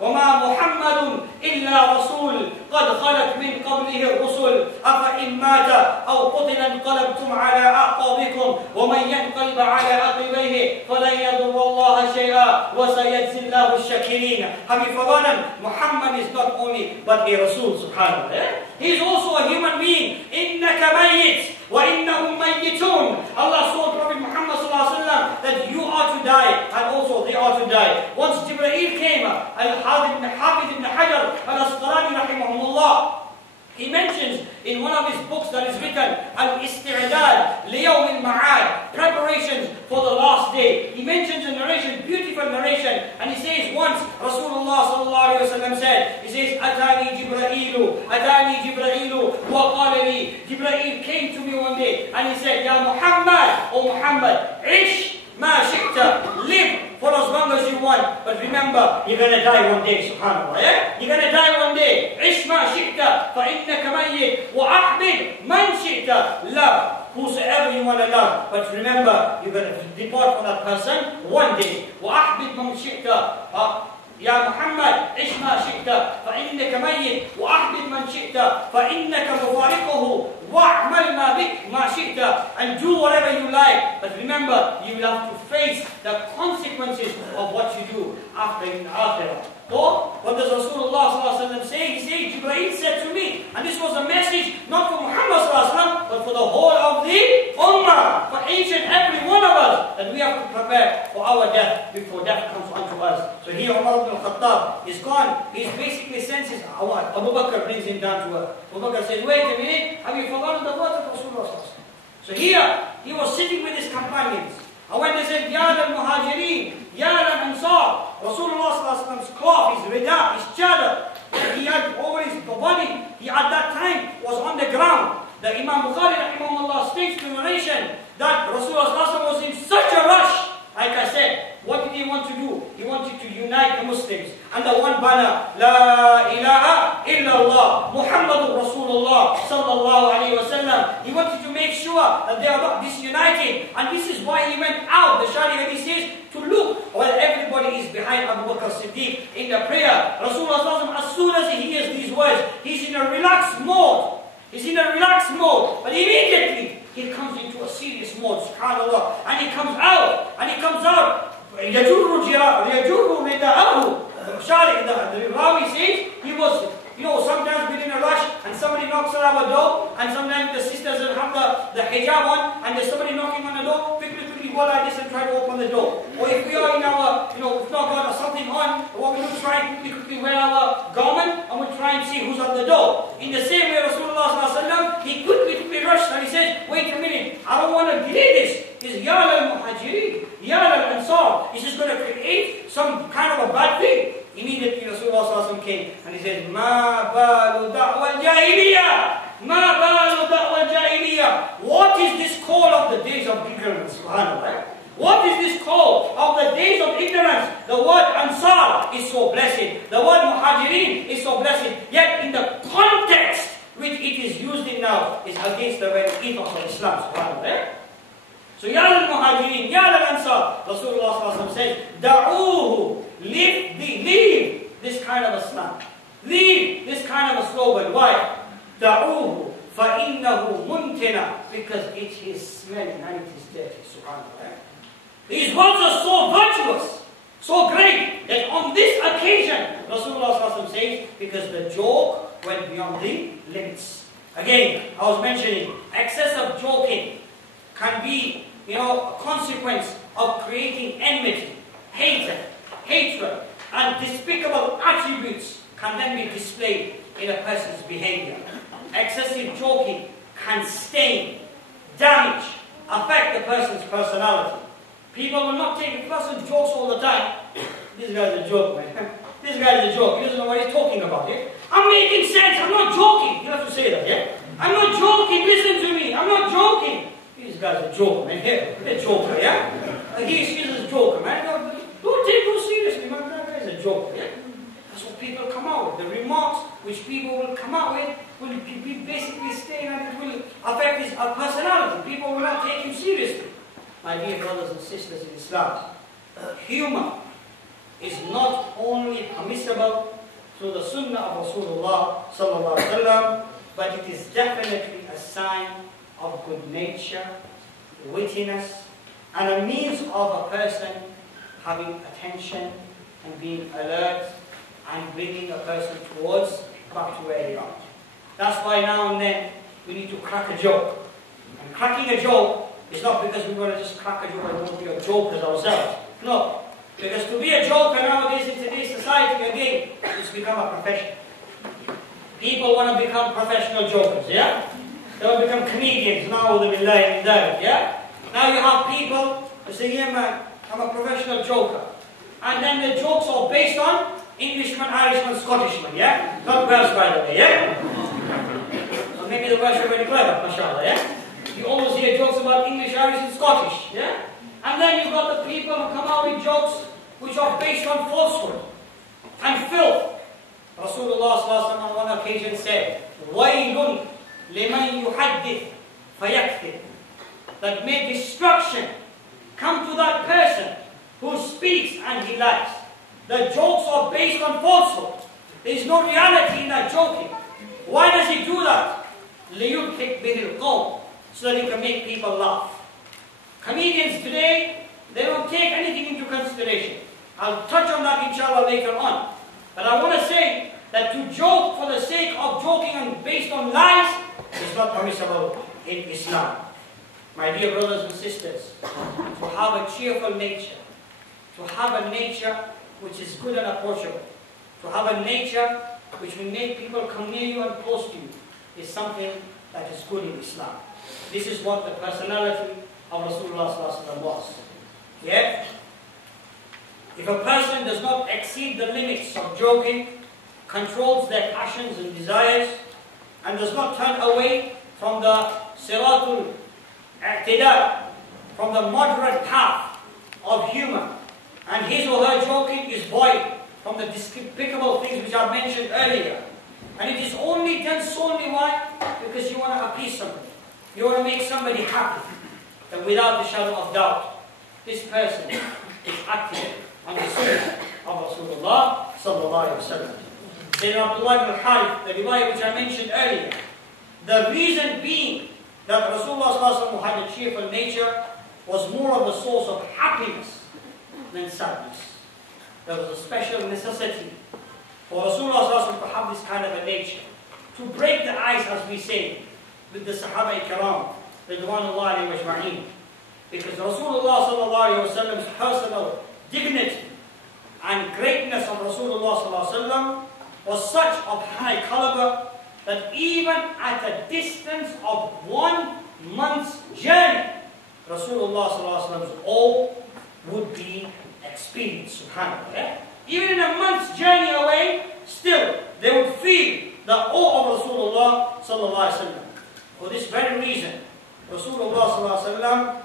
وما محمد إلا رسول قد خلت من قبله الرسل أفإن مات أو قتل انقلبتم على أعقابكم ومن ينقلب على عقبيه فلن يضر الله شيئا وسيجزي الله الشاكرين. Have you forgotten? Muhammad is not only but a Rasul, subhanAllah. He is also a human being. إنك ميت وإنهم ميتون. Allah told Prophet Muhammad that you are to die and also they are to die. Once Jibreel came, Al-Hafiz ibn Hajar al-Asqalani rahimahumullah, he mentions in one of his books that is written, Al-Isti'dad Liyawm al-Ma'ad, preparations for the last day. He mentions a narration, beautiful narration, and he says once Rasulullah sallallahu alayhi wa sallam said, he says, Atani Jibreel wa qala li. Jibreel came to me one day and he said, Ya Muhammad, O Muhammad, ish ma shi'ta, live for as long as you want. But remember, you're going to die one day, subhanAllah. Yeah? You're going to die one day. عِشْ مَا شِئْتَ فَإِنَّكَ مَيِّتٌ وَأَحْبِبْ مَنْ شِئْتَ. Love whosoever you want to love. But remember, you're going to depart from that person one day. وَأَحْبِبْ مَنْ شِئْتَ. يا محمد عِشْ مَا شِئْتَ فَإِنَّكَ مَيِّتٌ وَأَحْبِبْ مَنْ شِئْتَ فَإِنَّكَ مُفَارِقُهُ وَأْعْمَلْ مَا شِئْتَ. And do whatever you like. But remember, you will have to face the consequences of what you do after in Akhirah. So, what does Rasulullah say? He said, Jibreel said to me, and this was a message not for Muhammad but for the whole of the Ummah, for each and every one of us, that we have to prepare for our death before death comes unto us. So here Umar ibn al-Khattab is gone. He basically senses Abu Bakr brings him down to earth. Abu Bakr says, wait a minute, have you forgotten the words of Rasulullah? So here, he was sitting with his companions. And when they said, Ya al-Muhajirin, Ya al-Ansar, Rasulullah's cloth, his rida, his chadar, that he had over his body, he at that time was on the ground. The Imam Bukhari rahimahullah states the narration that Rasulullah was in such a rush. Like I said, what did he want to do? He wanted to unite the Muslims under one banner. La ilaha illallah Muhammadur Rasulullah sallallahu alayhi wa sallam. He wanted to make sure sure that they are not disunited. And this is why he went out, the Shari Hadith says, to look while everybody is behind Abu Bakr Siddiq in the prayer. Rasulullah, as soon as he hears these words, he's in a relaxed mode. He's in a relaxed mode. But immediately, he comes into a serious mode, subhanAllah. And he comes out. يَجُرُّ رِدَاءَهُ. The Rawi says, he was, sometimes within a rush, and somebody knocks on our door, and sometimes the sisters will have the hijab on, and there's somebody knocking on the door, quickly go like this and try to open the door. Or if we are in our, we've not got something on, what we will try and quickly wear our garment, and we'll try and see who's at the door. In the same way, Rasulullah, he quickly rushed, and he said, wait a minute, I don't want to delay this. He's Ya al-Muhajirin, Ya al-Ansar. This is going to create some kind of a bad thing. Immediately Rasulullah came and he said, Ma balu da'wa al-jahiliyyah. Ma balu da'wa al-jahiliyyah. What is this call of the days of ignorance? Subhanallah. What is this call of the days of ignorance? The word Ansar is so blessed. The word Muhajirin is so blessed. Yet in the context which it is used in now is against the very ethos of Islam. Subhanallah. So, Ya al-Muhajirin, Ya al-Ansar, Rasulullah says, Da'uhu, leave this kind of a slang. Leave this kind of a slogan. Why? Da'uhu, فَإِنَّهُ مُنْتِنَا. Because it is smelling and it is dirty. Subhanallah. These words are so virtuous, so great, that on this occasion, Rasulullah says, because the joke went beyond the limits. Again, I was mentioning, excessive joking can be a consequence of creating enmity, hatred, and despicable attributes can then be displayed in a person's behavior. Excessive joking can stain, damage, affect the person's personality. People will not take a person jokes all the time. This guy's a joke, man. This guy's a joke. He doesn't know what he's talking about. Yeah? I'm making sense. I'm not joking. You have to say that, yeah? I'm not joking. Listen to me. I'm not joking. This guy's a joker, man. Here, a joker, yeah? He's a joker, man. Don't take him seriously, man. That guy's a joker, yeah? That's what people come out with. The remarks which people will come out with will be basically staying and it will affect his personality. People will not take him seriously. My dear brothers and sisters in Islam, humor is not only permissible through the sunnah of Rasulullah sallallahu alaihi wasallam, but it is definitely a sign of good nature, wittiness, and a means of a person having attention and being alert and bringing a person towards back to where they are. That's why now and then we need to crack a joke. And cracking a joke is not because we're going to just crack a joke and don't be a jokers ourselves. No. Because to be a joker nowadays in today's society, again, it's become a profession. People want to become professional jokers, yeah? They will become comedians now, yeah? Now you have people who say, yeah man, I'm a professional joker. And then the jokes are based on Englishman, Irishman, Scottishman, yeah? Not Welsh, by the way, yeah? So maybe the Welsh are very clever, mashallah, yeah? You always hear jokes about English, Irish and Scottish, yeah? And then you've got the people who come out with jokes which are based on falsehood and filth. Rasulullah on one occasion said, وَيْلٌ لِمَنْ يُحَدِّثْ فَيَكْذِبْ. That may destruction come to that person who speaks and he lies. The jokes are based on falsehood. There is no reality in that joking. Why does he do that? لِيُضْحِكْ بِهِ الْقَوْمِ. So that he can make people laugh. Comedians today, they don't take anything into consideration. I'll touch on that inshallah later on. But I want to say that to joke for the sake of joking and based on lies is not permissible in Islam. My dear brothers and sisters, to have a cheerful nature, to have a nature which is good and approachable, to have a nature which will make people come near you and close to you, is something that is good in Islam. This is what the personality of Rasulullah was. Yet, if a person does not exceed the limits of joking, controls their passions and desires, and does not turn away from the siratul i'tidal, from the moderate path of humor, and his or her joking is void from the despicable things which I mentioned earlier. And it is only done solely why? Because you want to appease somebody. You want to make somebody happy, then without a shadow of doubt, this person is acting on the sunnah of Rasulullah sallallahu alaihi wasallam. Sayyidina Abdullah ibn al-Harith, the riwayah which I mentioned earlier, the reason being that Rasulullah sallallahu alaihi wasallam had a cheerful nature was more of a source of happiness than sadness. There was a special necessity for Rasulullah sallallahu alaihi wasallam to have this kind of a nature, to break the ice, as we say, with the Sahaba Ikram, Ridwanullahi alayhim ajma'in. Because Rasulullah sallallahu alaihi wasallam's personal dignity and greatness of Rasulullah sallallahu alaihi wasallam was such of high caliber that even at a distance of 1 month's journey, Rasulullah sallallahu alaihi wasallam's awe would be experienced. Subhanallah. Yeah? Even in a month's journey away, still they would feel the awe of Rasulullah sallallahu alaihi wasallam. For this very reason, Rasulullah sallallahu alaihi wasallam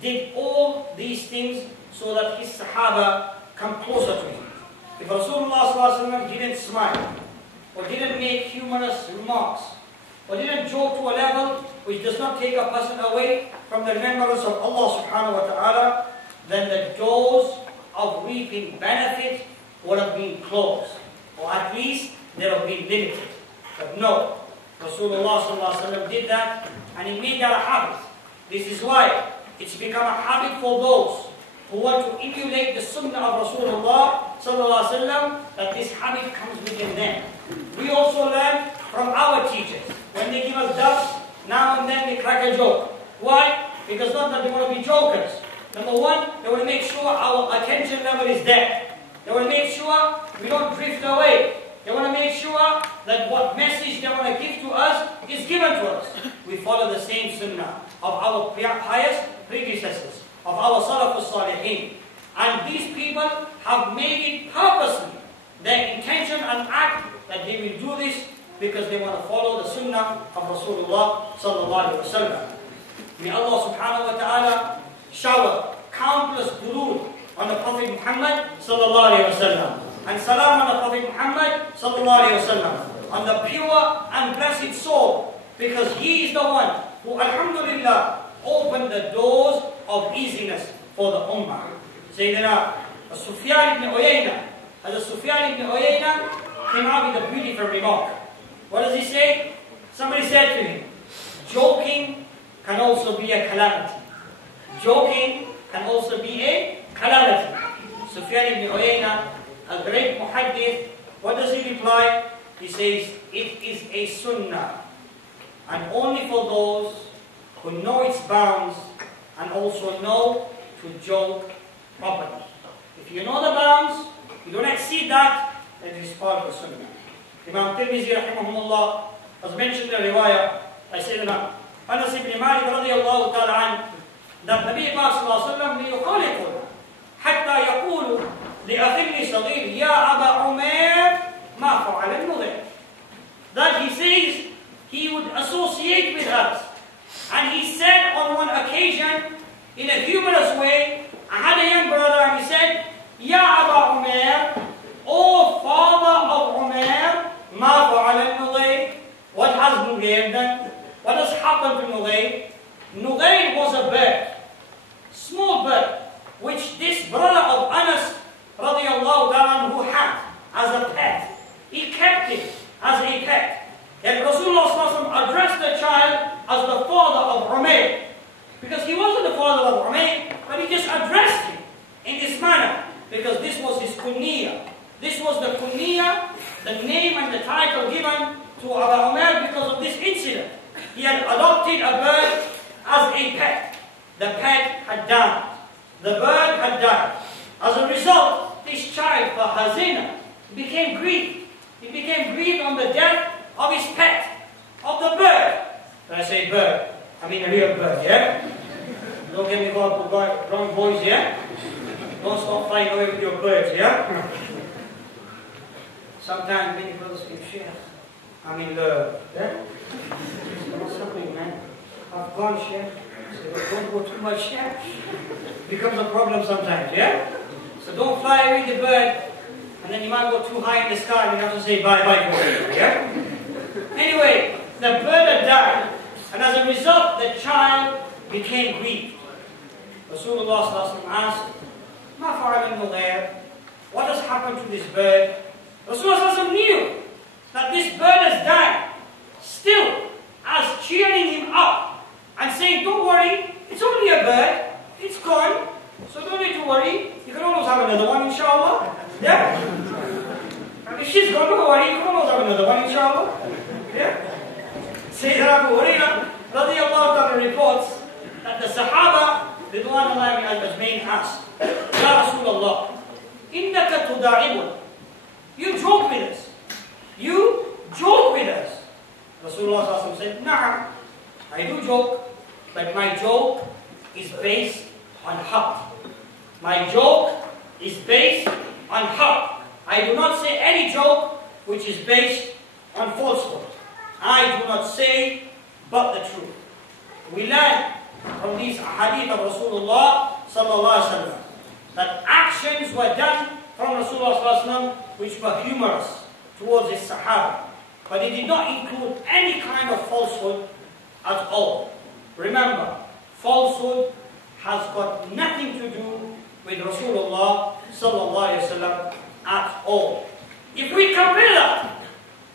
did all these things so that his Sahaba come closer to him. If Rasulullah sallallahu alaihi wasallam didn't smile, or didn't make humorous remarks, or didn't joke to a level which does not take a person away from the remembrance of Allah subhanahu wa ta'ala, then the doors of reaping benefit would have been closed, or at least they would have been limited. But no, Rasulullah sallallahu alaihi wasallam did that, and he made that a habit. This is why it's become a habit for those who want to emulate the sunnah of Rasulullah sallallahu alaihi wasallam, that this habit comes within them. We also learn from our teachers. When they give us dars, now and then they crack a joke. Why? Because not that they want to be jokers. Number one, they want to make sure our attention level is there. They want to make sure we don't drift away. They want to make sure that what message they want to give to us is given to us. We follow the same sunnah of our pious predecessors, of our Salafus Salihin. And these people have made it purposely their intention and act that they will do this because they want to follow the sunnah of Rasulullah sallallahu alaihi wasallam. May Allah subhanahu wa ta'ala shower countless durood on the Prophet Muhammad sallallahu alaihi wasallam, and salam on the Prophet Muhammad sallallahu alaihi wasallam, on the pure and blessed soul, because he is the one who, alhamdulillah, opened the doors of easiness for the ummah. Sayyidina Sufyan ibn Uyayna, as Sufyan ibn Uyayna came out with a beautiful remark. What does he say? Somebody said to him, joking can also be a calamity. Joking can also be a calamity. Sufyan ibn Uyayna, a great muhaddith, what does he reply? He says, it is a sunnah, and only for those who know its bounds and also know to joke properly. If you know the bounds, you don't exceed that, then it is part of the sunnah. Imam Tirmidhi rahimahullah has mentioned the riwayah by Sayyidina Anas ibn Malik radiyallahu ta'ala an, that Nabi sallallahu alaihi wasallam liyukhaliquna hatta yaqulu li'akhilli saghir ya Aba Umair ma fa'ala al-mudhir. That he says he would associate with us. And he said on one occasion, in a humorous way, I had a young brother and he said, Ya Aba Umair, O father of Umair, ma fa'ala al-mudhir. What has Nughair done? What has happened to Nughair? Nughair was a bird, small bird, which this brother of Anas radiyallahu ta'ala who had as a pet. He kept it as a pet. And Rasulullah addressed the child as the father of Umair. Because he wasn't the father of Umair, but he just addressed him in this manner. Because this was his kunniyah. This was the kunniyah, the name and the title given to Abu Umair because of this incident. He had adopted a bird as a pet. The pet had died. The bird had died. As a result, this child, for hazina, became grieved. He became grieved on the death of his pet, of the bird. When I say bird, I mean a real bird, yeah? Don't get me wrong, boys, yeah? Don't stop flying away with your birds, yeah? Sometimes many brothers say, Sheikh, I'm in love, yeah? What's happening, man? I've gone, Sheikh. So don't go too much, Sheikh. Becomes a problem sometimes, yeah? So don't fly away with the bird, and then you might go too high in the sky and you have to say bye-bye to it, yeah? Anyway, the bird had died. And as a result, the child became grieved. Rasulullah asked, Ma fa'ala al-Nughayr? What has happened to this bird? Rasulullah knew that this bird has died. Still, as cheering him up and saying, don't worry, it's only a bird, it's gone, so don't need to worry, you can always have another one, inshallah. Yeah? And if she's gone, don't worry, you can always have another one, inshallah. Yeah? Sayyidina Abu Hurairah radiyallahu ta'ala reports that the Sahaba Ridwanullahi al-Ajmain asked, Ya Rasulullah, innaka tuda'ibun. You joke with us. You joke with us. Rasulullah said, Na'am, I do joke, but my joke is based on haqq. My joke is based on haqq. I do not say any joke which is based on falsehood. I do not say but the truth. We learn from these hadith of Rasulullah sallallahu alaihi wasallam that actions were done from Rasulullah sallallahu alaihi wasallam which were humorous towards his Sahaba, but it did not include any kind of falsehood at all. Remember, falsehood has got nothing to do with Rasulullah sallallahu alaihi wasallam at all. If we compare that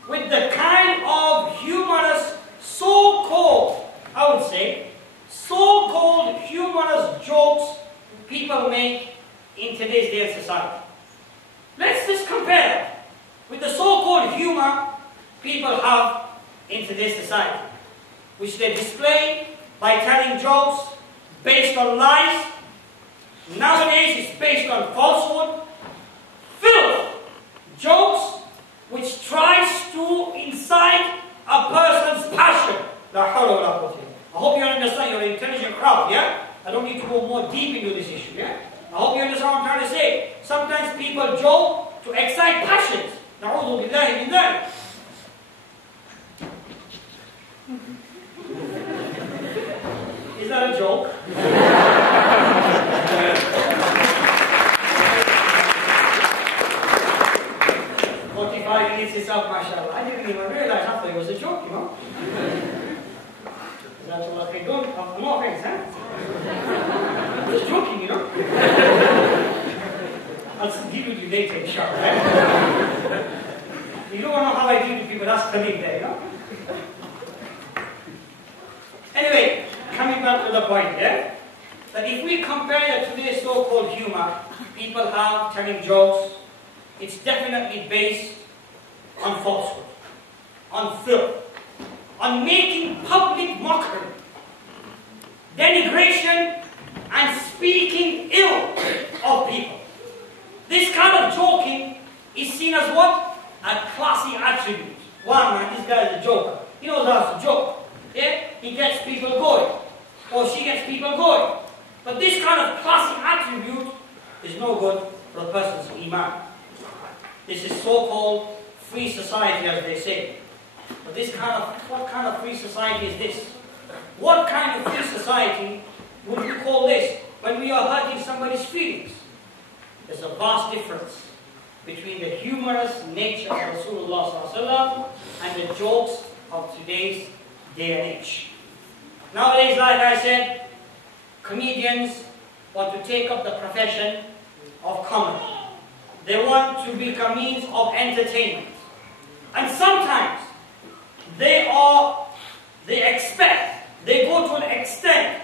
with the kind of humorous, so-called, I would say, so-called humorous jokes people make in today's day of society. Let's just compare it with the so-called humor people have in today's society, which they display by telling jokes based on lies. Nowadays it's based on falsehood, filth, jokes which tries to incite a person's passion. I hope you understand, you're an intelligent crowd, yeah? I don't need to go more deep into this issue, yeah? I hope you understand what I'm trying to say. Sometimes people joke to excite passions. Na'udhu billahi min dhalik. Is that a joke? 45 minutes is up, mashallah. I didn't even realize, I thought it was a joke, you know? Don't, no offense, huh? I'm just joking, you know? I'll deal with you later, inshallah. Right? You don't want to know how I deal with people, that's coming there, you know? Anyway, coming back to the point, yeah? That if we compare today's so-called humor people have telling jokes, it's definitely based on falsehood, on filth, on making public mockery, denigration, and speaking ill of people. This kind of joking is seen as what? A classy attribute. Wow, man, this guy is a joker. He knows how to joke. Yeah? He gets people going. Or she gets people going. But this kind of classy attribute is no good for a person's iman. This is so-called free society, as they say. But what kind of free society is this? What kind of free society would you call this when we are hurting somebody's feelings? There's a vast difference between the humorous nature of Rasulullah ﷺ and the jokes of today's day and age. Nowadays, like I said, comedians want to take up the profession of comedy. They want to become means of entertainment. And sometimes they go to an extent,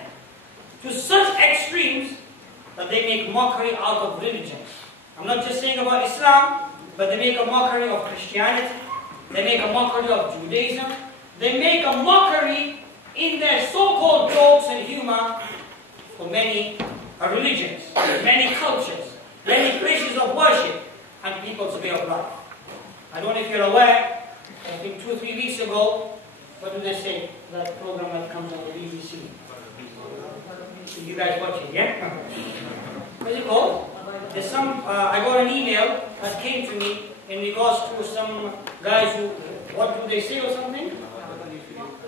to such extremes, that they make mockery out of religions. I'm not just saying about Islam, but they make a mockery of Christianity, they make a mockery of Judaism, they make a mockery in their so-called jokes and humor for many religions, many cultures, many places of worship, and people's way of life. I don't know if you're aware, I think 2 or 3 weeks ago, what do they say? That program that comes on the BBC. You guys watch it, yeah? What's it called? There's some, I got an email that came to me in regards to some guys who, what do they say or something?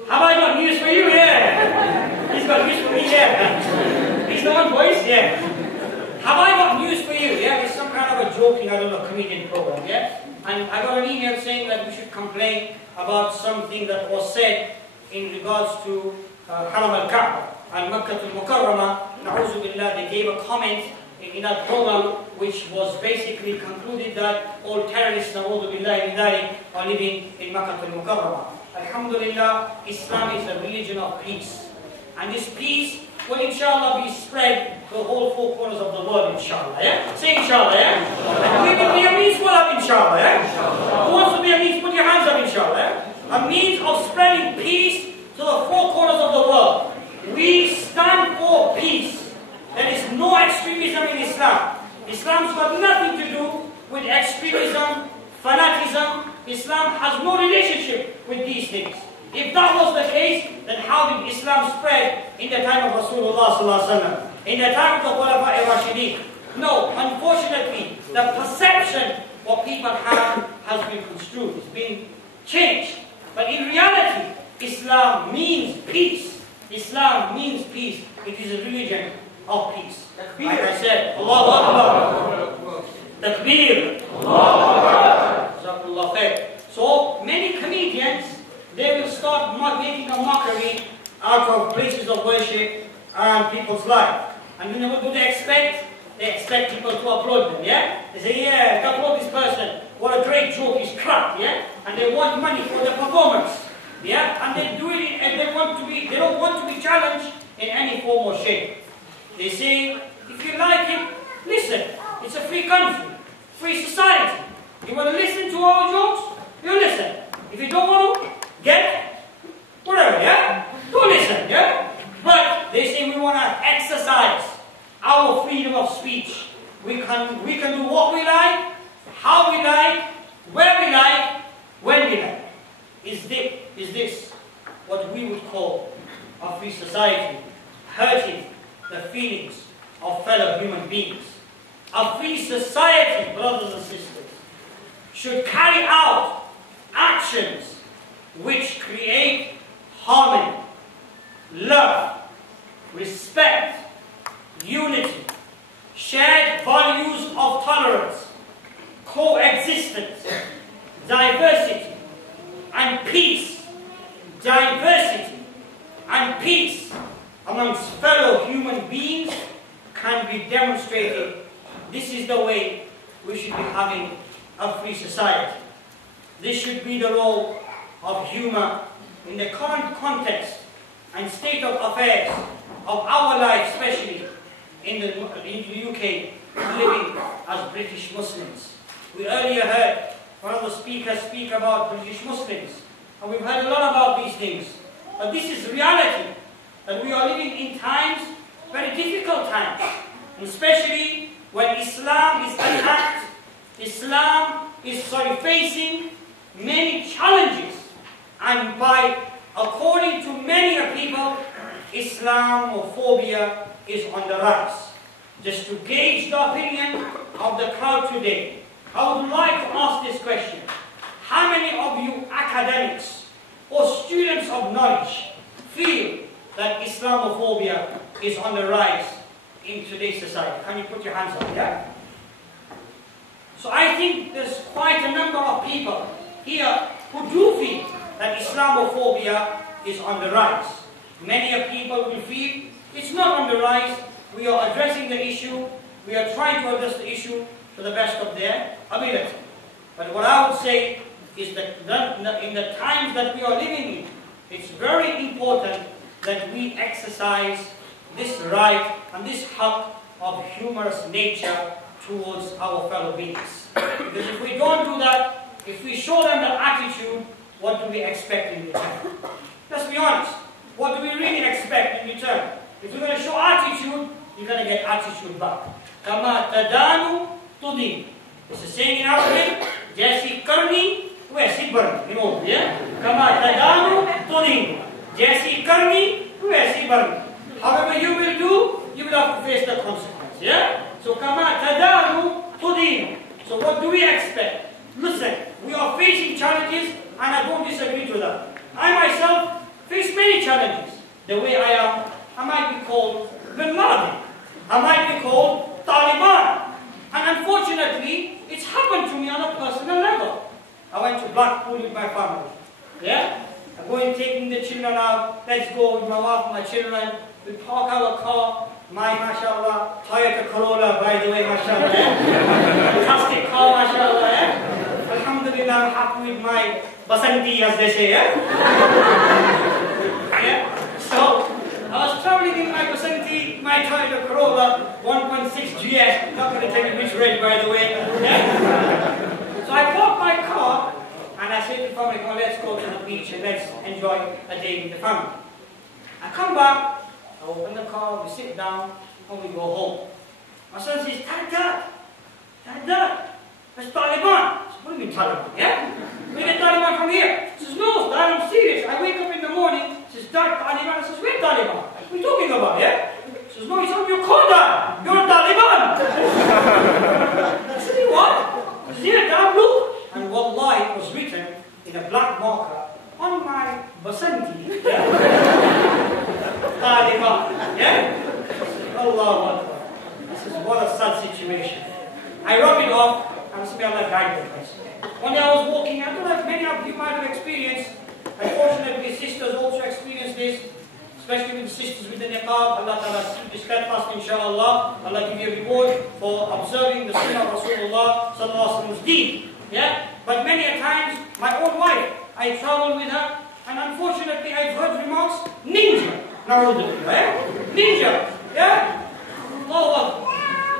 Have I got news for you? Yeah. He's got news for me, yeah. He's the one voice, yeah. Have I got news for you? Yeah, it's some kind of a joking, I don't know, comedian program, yeah? And I got an email saying that we should complain about something that was said in regards to Haram al-Kaaba and Makkah al-Mukarramah. Na'udhu billah, they gave a comment in that program which was basically concluded that all terrorists, na'udhu billahi min dhalik, are living in Makkah al-Mukarramah. Alhamdulillah, Islam is a religion of peace. And this peace will inshallah be spread to the whole four corners of the world, inshallah. Yeah? Say inshallah, yeah? And we will be a means for that, inshallah, yeah? Who wants to be a means? Put your hands up, inshallah, yeah? A means of spreading peace to the four corners of the world. We stand for peace. There is no extremism in Islam. Islam's got nothing to do with extremism, fanatism. Islam has no relationship with these things. If that was the case, then how did Islam spread in the time of Rasulullah sallallahu alaihi wasallam, in the time of the Khulafa ar-Rashidin? No, unfortunately, the perception what people have has been construed, it's been changed. But in reality, Islam means peace. Islam means peace. It is a religion of peace. Like I said, Allahu Akbar. Takbir. Allahu Akbar. So many comedians, they will start making a mockery out of places of worship and people's life. And then what do they expect? They expect people to applaud them, yeah? They say, yeah, applaud this person. What a great joke, he's crap, yeah? And they want money for their performance, yeah? And they do it, and they don't want to be challenged in any form or shape. They say, if you like it, listen. It's a free country, free society. You want to listen to our jokes? You listen. If you don't want to, get whatever, yeah? Don't listen, yeah? But they say we want to exercise our freedom of speech. We can do what we like, how we like, where we like, when we like. Is this what we would call a free society, hurting the feelings of fellow human beings? A free society, brothers and sisters, should carry out actions which create harmony, love, respect, unity, shared values of tolerance, coexistence, diversity, and peace. Diversity and peace amongst fellow human beings can be demonstrated. This is the way we should be having a free society. This should be the role of humor in the current context and state of affairs of our life, especially in the UK, living as British Muslims. We earlier heard one of the speakers speak about British Muslims, and we've heard a lot about these things. But this is reality, that we are living in times, very difficult times, and especially when Islam is attacked, Islam is facing many challenges, and according to many people, Islamophobia is on the rise. Just to gauge the opinion of the crowd today, I would like to ask this question. How many of you academics or students of knowledge feel that Islamophobia is on the rise in today's society? Can you put your hands up, yeah? So I think there's quite a number of people here who do feel that Islamophobia is on the rise. Many people will feel it's not on the rise. We are addressing the issue. We are trying to address the issue to the best of their ability. But what I would say is that in the times that we are living in, it's very important that we exercise this right and this haqq of humorous nature towards our fellow beings. Because if we don't do that, if we show them the attitude, what do we expect in return? Let's be honest. What do we really expect in return? If we're going to show attitude, you're going to get attitude back. Kama tadanu tudin. It's a saying in Arabic, Jaisi karni, waisi barni. You know, yeah? Kama tadanu tudin. Jaisi karni, waisi barni. However you will do, you will have to face the consequence. Yeah? So kama tadanu tudin. So what do we expect? Listen, we are facing challenges, and I don't disagree to that. I myself face many challenges. The way I am, I might be called Bin Laden. I might be called Taliban. And unfortunately, it's happened to me on a personal level. I went to Blackpool with my family. Yeah? I'm going taking the children out. Let's go with my wife and my children. We park our car. My, mashallah, Toyota Corolla, by the way, mashallah. Fantastic car, mashallah. Alhamdulillah, I'm happy with my basanti, as they say. Yeah? So, I was traveling in my basanti, my Toyota Corolla, 1.6 GS. Not going to tell you which range, by the way. Yeah? So I parked my car, and I said to the family, oh, let's go to the beach and let's enjoy a day with the family. I come back. I open the car, we sit down, and we go home. My son says, Dad, that's Taliban. I said, what do you mean Taliban? Yeah? We get Taliban from here. He says, no, Dad, I'm serious. I wake up in the morning, he says, Dad, Taliban. I says, where Taliban? What are you talking about, yeah? He says, no, he's on your car, Dad. You're a Taliban. I said, what? He says, yeah, Dad, look. And wallahi, it was written in a black marker on my basanti. Taliban, yeah? Allahu Akbar. This is what a sad situation. I rub it off, and may Allah guide the person. One day I was walking, I don't know if many of you might have experienced, unfortunately sisters also experience this, especially with sisters with the niqab. Allah Ta'ala keep you steadfast, inshaAllah. Allah give you a reward for observing the sunnah of Rasulullah Sallallahu Alaihi Wasallam's deen. Yeah? But many a times, my own wife, I travel with her, and unfortunately I've heard remarks, ninja. Ninja, yeah? Oh,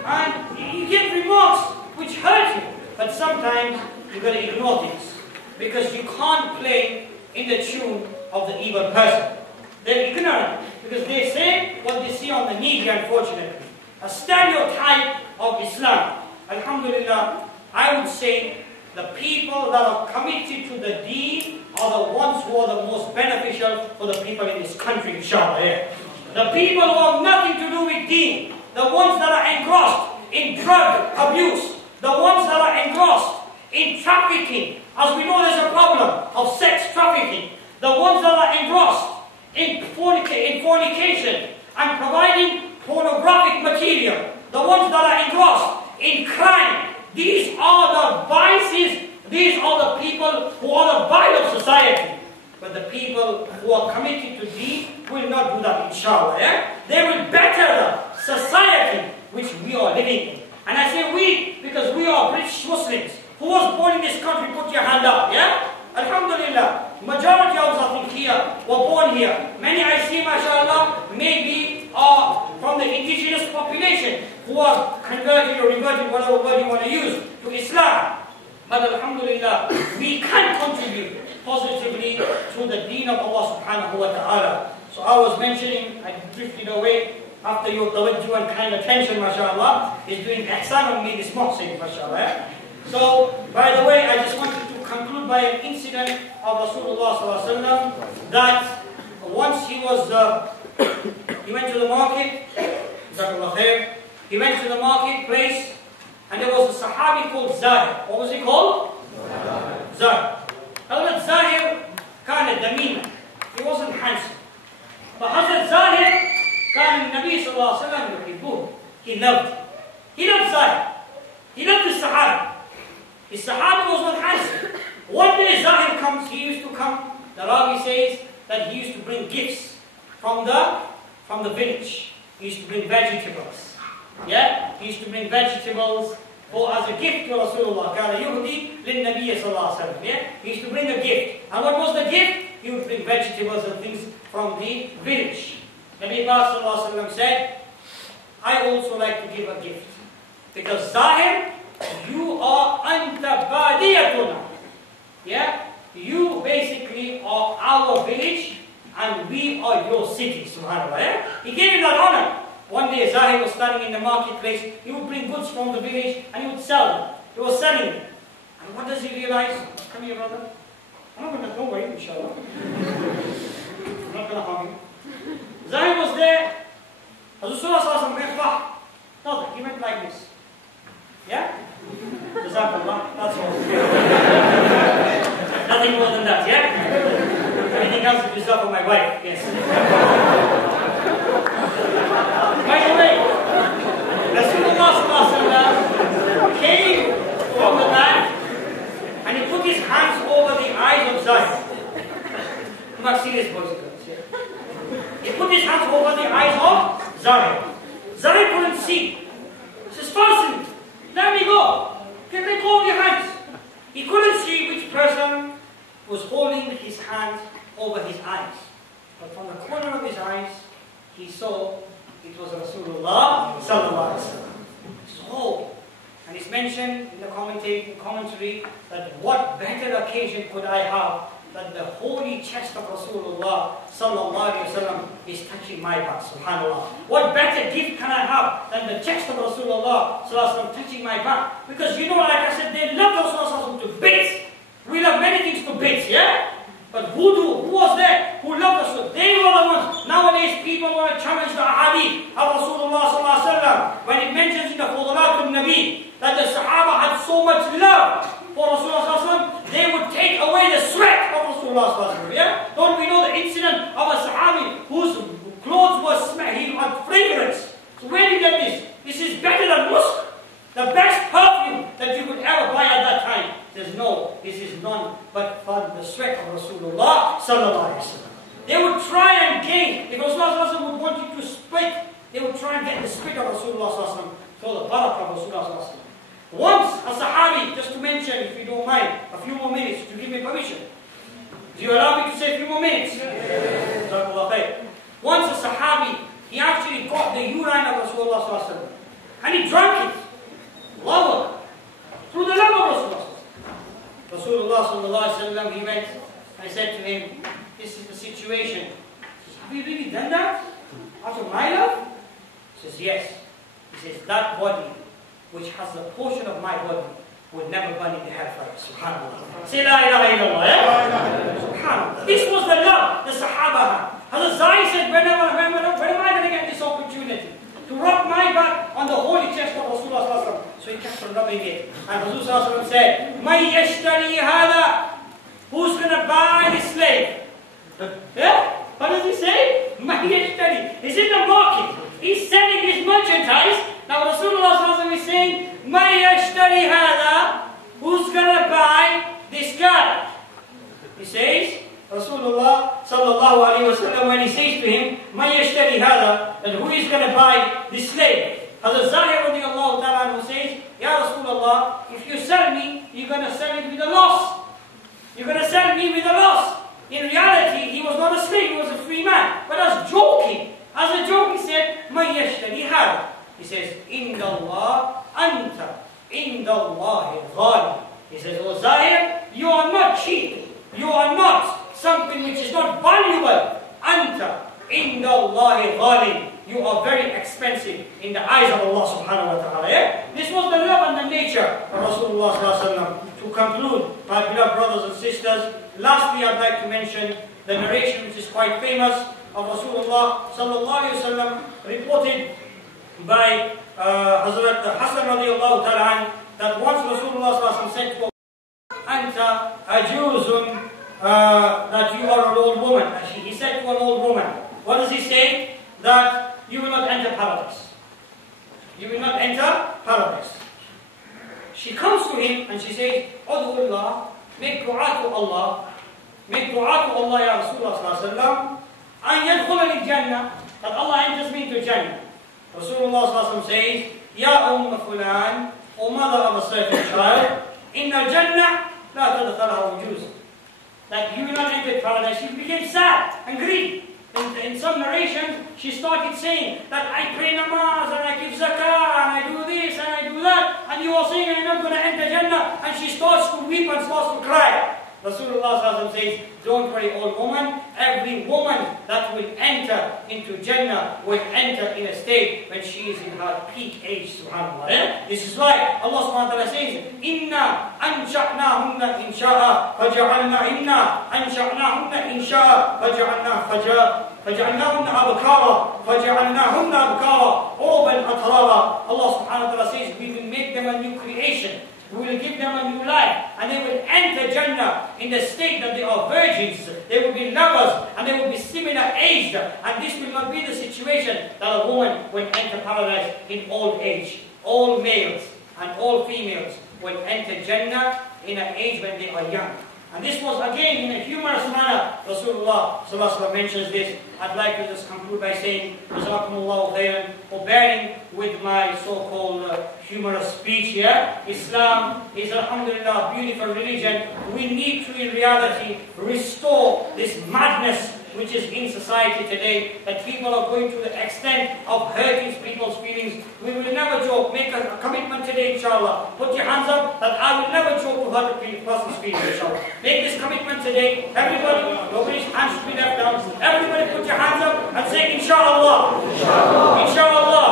and you get remarks which hurt you, but sometimes you've got to ignore this because you can't play in the tune of the evil person. They're ignorant because they say what they see on the media, unfortunately. A stereotype of Islam. Alhamdulillah, I would say the people that are committed to the deen are the ones who are the most beneficial for the people in this country, inshallah. Yeah. The people who have nothing to do with deen, the ones that are engrossed in drug abuse, the ones that are engrossed in trafficking, as we know there's a problem of sex trafficking, the ones that are engrossed in fornication and providing pornographic material, the ones that are engrossed in crime. These are the vices, these are the people who are the bile of society. But the people who are committed to deen will not do that, inshallah. Yeah? They will better the society which we are living in. And I say we, because we are British Muslims. Who was born in this country, put your hand up, yeah? Alhamdulillah. Majority of us, I think, here, were born here. Many I see, mashallah, maybe are from the indigenous population who are converted or reverted, whatever word you want to use, to Islam. But alhamdulillah, we can contribute positively to the deen of Allah subhanahu wa ta'ala. So I was mentioning, I drifted away after your tawajjuh and kind attention, mashallah, is doing ihsan on me this morning, mashallah. So, by the way, I just wanted to conclude by an incident of Rasulullah sallallahu alaihi wasallam that once he went to the market, he went to the marketplace, and there was a Sahabi called Zahir. What was he called? Zahir. Hazrat Zahir kind of demeanor. He wasn't handsome. But Hazrat Zahir كان النبي صلى الله عليه وسلم يحبه. He loved him. He loved Zahir. He loved the Sahabi. His Sahabi was not handsome. One day Zahir comes, he used to come, the Ravi says that he used to bring gifts from the village. He used to bring vegetables. Yeah? He used to bring vegetables as a gift to Rasulullah. كان يهدي للنبي صلى الله عليه وسلم. Yeah? He used to bring a gift. And what was the gift? He would bring vegetables and things from the village. Nabi sallallahu alaihi wasallam said, I also like to give a gift. Because Zahir, you are anta badiyatuna. Yeah? You basically are our village and we are your city, subhanAllah. Yeah? He gave him that honor. One day Zahir was standing in the marketplace. He would bring goods from the village and he would sell them. He was selling them. And what does he realize? Come here, brother. Don't worry, inshallah. I'm not going to harm you. Zahir was there. Rasulullah went back. Nothing. He went like this. Yeah? Jazakallah. That's all. Nothing more than that, yeah? Everything else is reserved for my wife, yes. By the way, Rasulullah came from the back and he put his hands over the eyes of Zahir. Not serious boys and girls. Yeah. He put his hands over the eyes of Zahir. Zahir couldn't see. He says, fasten, let me go. Let go of your hands. He couldn't see which person was holding his hand over his eyes. But from the corner of his eyes, he saw it was Rasulullah sallallahu alaihi wasallam. So, and it's mentioned in the commentary that what better occasion could I have that the holy chest of Rasulullah sallallahu alaihi wasallam is touching my back, subhanallah. What better gift can I have than the chest of Rasulullah sallallahu alaihi wasallam touching my back? Because you know, like I said, they love Rasulullah sallallahu alaihi wasallam to bits. We love many things to bits, yeah? But who was there who loved Rasul? They were the ones. Nowadays people want to challenge the ahadith of Rasulullah sallallahu alaihi wasallam when it mentions in the Fudalat al-Nabi that the Sahaba had so much love for Rasulullah sallallahu alaihi wasallam, they would take away the sweat of Rasulullah sallallahu alaihi wasallam. Yeah? Don't we know the incident of a Sahabi whose clothes were smelling of fragrance? So where did you get this? This is better than musk. The best perfume that you could ever buy at that time. He says, no, this is none but from the sweat of Rasulullah sallallahu alaihi wasallam. They would try and gain, if Rasulullah sallallahu alaihi wasallam would want you to spit, they would try and get the spit of Rasulullah sallallahu alaihi wasallam through the barakah of Rasulullah sallallahu alaihi wasallam. Once a Sahabi, just to mention, if you don't mind, a few more minutes to give me permission. Do you allow me to say a few more minutes? Yes. Once a Sahabi, he actually got the urine of Rasulullah sallallahu alaihi wasallam and he drank it. Love through the love of Rasulullah. Rasulullah sallallahu alaihi wasallam, he went and said to him, this is the situation. He says, have you really done that? Out of my love? He says, yes. He says, that body which has the portion of my body would never burn in the hellfire. Subhanallah. Say la ilaha illallah. Yeah? Subhanallah. This was the love the Sahaba had. Hazrat Zahir said, when am I going to get this opportunity to rub my back on the holy chest of Rasulullah sallallahu alaihi wasallam? So he kept on rubbing it. And Rasulullah sallallahu alaihi wasallam said, "Man yashtari hada?" Who's going to buy this slave? Yeah? What does he say? Man yashtari. He's in the market. He's selling his merchandise. Now Rasulullah sallallahu alaihi wasallam is saying, "Man yashtari hada?" Who's going to buy this guy? He says, Rasulullah sallallahu alaihi wasallam, when he says to him, "Man yashtari hada?" and who is going to buy this slave? Hazrat Zahir radiallahu ta'ala who says, "Ya Rasulullah, if you sell me, you're going to sell it with a loss. You're going to sell me with a loss." In reality, he was not a slave, he was a free man. But as joking, as a joke, he said, "Man yashtari hada?" He says, "Inda Allah anta, inda Allahi ghali." He says, "Oh Zahir, you are not cheap. You are not something which is not valuable. Anta, inda Allahi ghali. You are very expensive in the eyes of Allah subhanahu wa ta'ala." Yeah? This was the love and the nature of Rasulullah sallallahu alaihi wasallam. To conclude, my beloved brothers and sisters, lastly I'd like to mention the narration which is quite famous of Rasulullah sallallahu alaihi wasallam, reported by Hazrat Hassan radiallahu ta'ala, that once Rasulullah sallallahu alaihi wasallam said to Anta ajuzun, that you are an old woman. He said to an old woman, what does he say? That you will not enter paradise. You will not enter paradise. She comes to him and she says, "Udhullah, make dua to Allah, make dua to Allah, ya Rasulullah sallallahu alaihi wasallam, an yadkhulani jannah, that Allah enters me into Jannah." Rasulullah sallallahu alaihi wasallam says, "Ya fulan, O mother of a certain child, inna jannah la tadkhalaha wujuz." That you will not enter paradise. She became sad and grieved. In some narrations, she started saying that I pray namaz and I give zakah and I do this and I do that, and you are saying I'm not going to enter Jannah, and she starts to weep and starts to cry. Rasulullah sallallahu alaihi wasallam says, "Don't worry, old woman. Every woman that will enter into Jannah will enter in a state when she is in her peak age." Subhanallah. Yeah? This is why Allah subhanahu wa ta'ala says, "Inna ansha'nahunna insha'a faja'alna inna ansha'nahunna insha'a faja'alnahunna abkara faja'alnahunna abkara urban atraba." Allah subhanahu wa ta'ala says, we will make them a new creation. We will give them a new life, and they will enter Jannah in the state that they are virgins. They will be lovers, and they will be similar aged. And this will not be the situation that a woman will enter paradise in old age. All males and all females will enter Jannah in an age when they are young. And this was again in a humorous manner. Rasulullah Rasulullah mentions this. I'd like to just conclude by saying, Jazakumullahu khairan, for bearing with my so-called humorous speech here. Islam is, alhamdulillah, a beautiful religion. We need to, in reality, restore this madness which is in society today, that people are going to the extent of hurting people's feelings. We will never joke. Make a commitment today, inshallah. Put your hands up that I will never joke to hurt a person's feelings, inshallah. Make this commitment today. Everybody, nobody's hands should be left down. Everybody put your hands up and say, inshallah. Inshallah. Inshallah.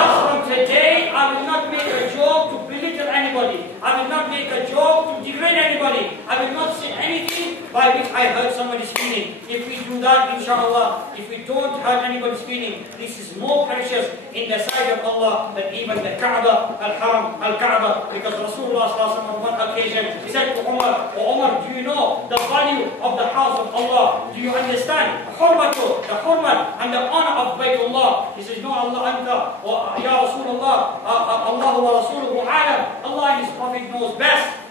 As from today, I will not make a joke to belittle anybody. I will not make a joke to degrade anybody. I will not say anything by which I hurt somebody's feeling. If we do that, inshallah, if we don't hurt anybody's feeling, this is more precious in the sight of Allah than even the Kaaba, Al-Haram, Al-Kaaba. Because Rasulullah on one occasion, he said to Umar, "Oh Umar, do you know the value of the house of Allah? Do you understand the hurmat and the honor of Baytullah?" He says, "No, Allah anta, wa ya Rasulullah, Allah wa Rasuluhu alam." Allah and His Prophet knows best.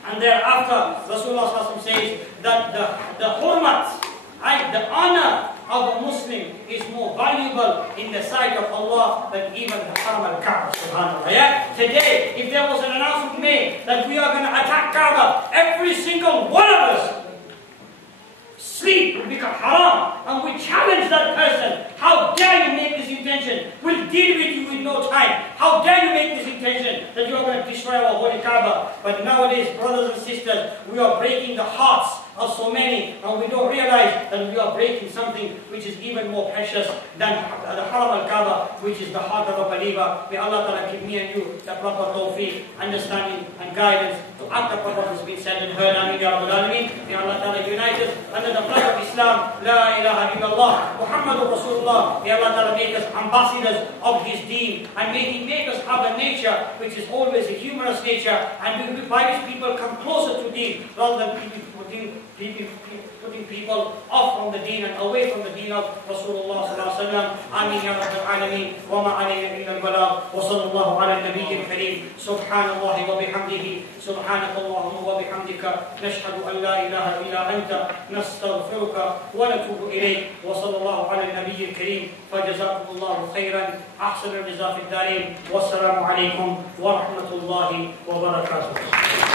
And thereafter, Rasulullah says that the hurmat, the honor of a Muslim is more valuable in the sight of Allah than even the Haram al-Kaaba, subhanAllah. Yeah? Today, if there was an announcement made that we are going to attack Kaaba, every single one of us, sleep will become haram, and we challenge that person. How dare you make this intention? We'll deal with you in no time. How dare you make this intention that you are going to destroy our holy Kaaba? But nowadays, brothers and sisters, we are breaking the hearts of so many, and we don't realize that we are breaking something which is even more precious than the Haram al-Kaaba, which is the heart of a believer. May Allah Ta'ala give me and you the proper tawfiq, understanding and guidance to act upon what has been said and heard. Ameen ya Rabbal Alameen. May Allah Ta'ala unite us under the flag of Islam. La ilaha illallah. Muhammadur Rasulullah. May Allah Ta'ala make us ambassadors of His deen, and may He make us have a nature which is always a humorous nature, and by which people come closer to deen rather than putting people off from the deen and away from the deen of Rasulullah sallallahu alaihi wasallam. Ameen ya Rabbal Alameen. Wa ma alayna illa al-balagh. Wa sallallahu ala nabiyyil kareem. Subhanallahi wa bihamdihi. Subhanakallahumma wa bihamdika. Nashhadu an la ilaha illa anta. Nastaghfiruka wa natubu ilayk. Wa sallallahu ala nabiyyil kareem. Fajazakumullahu khairan. Ahsan al-jazaa fi ad-dareen. Wassalamu alaykum wa rahmatullahi wa barakatuh.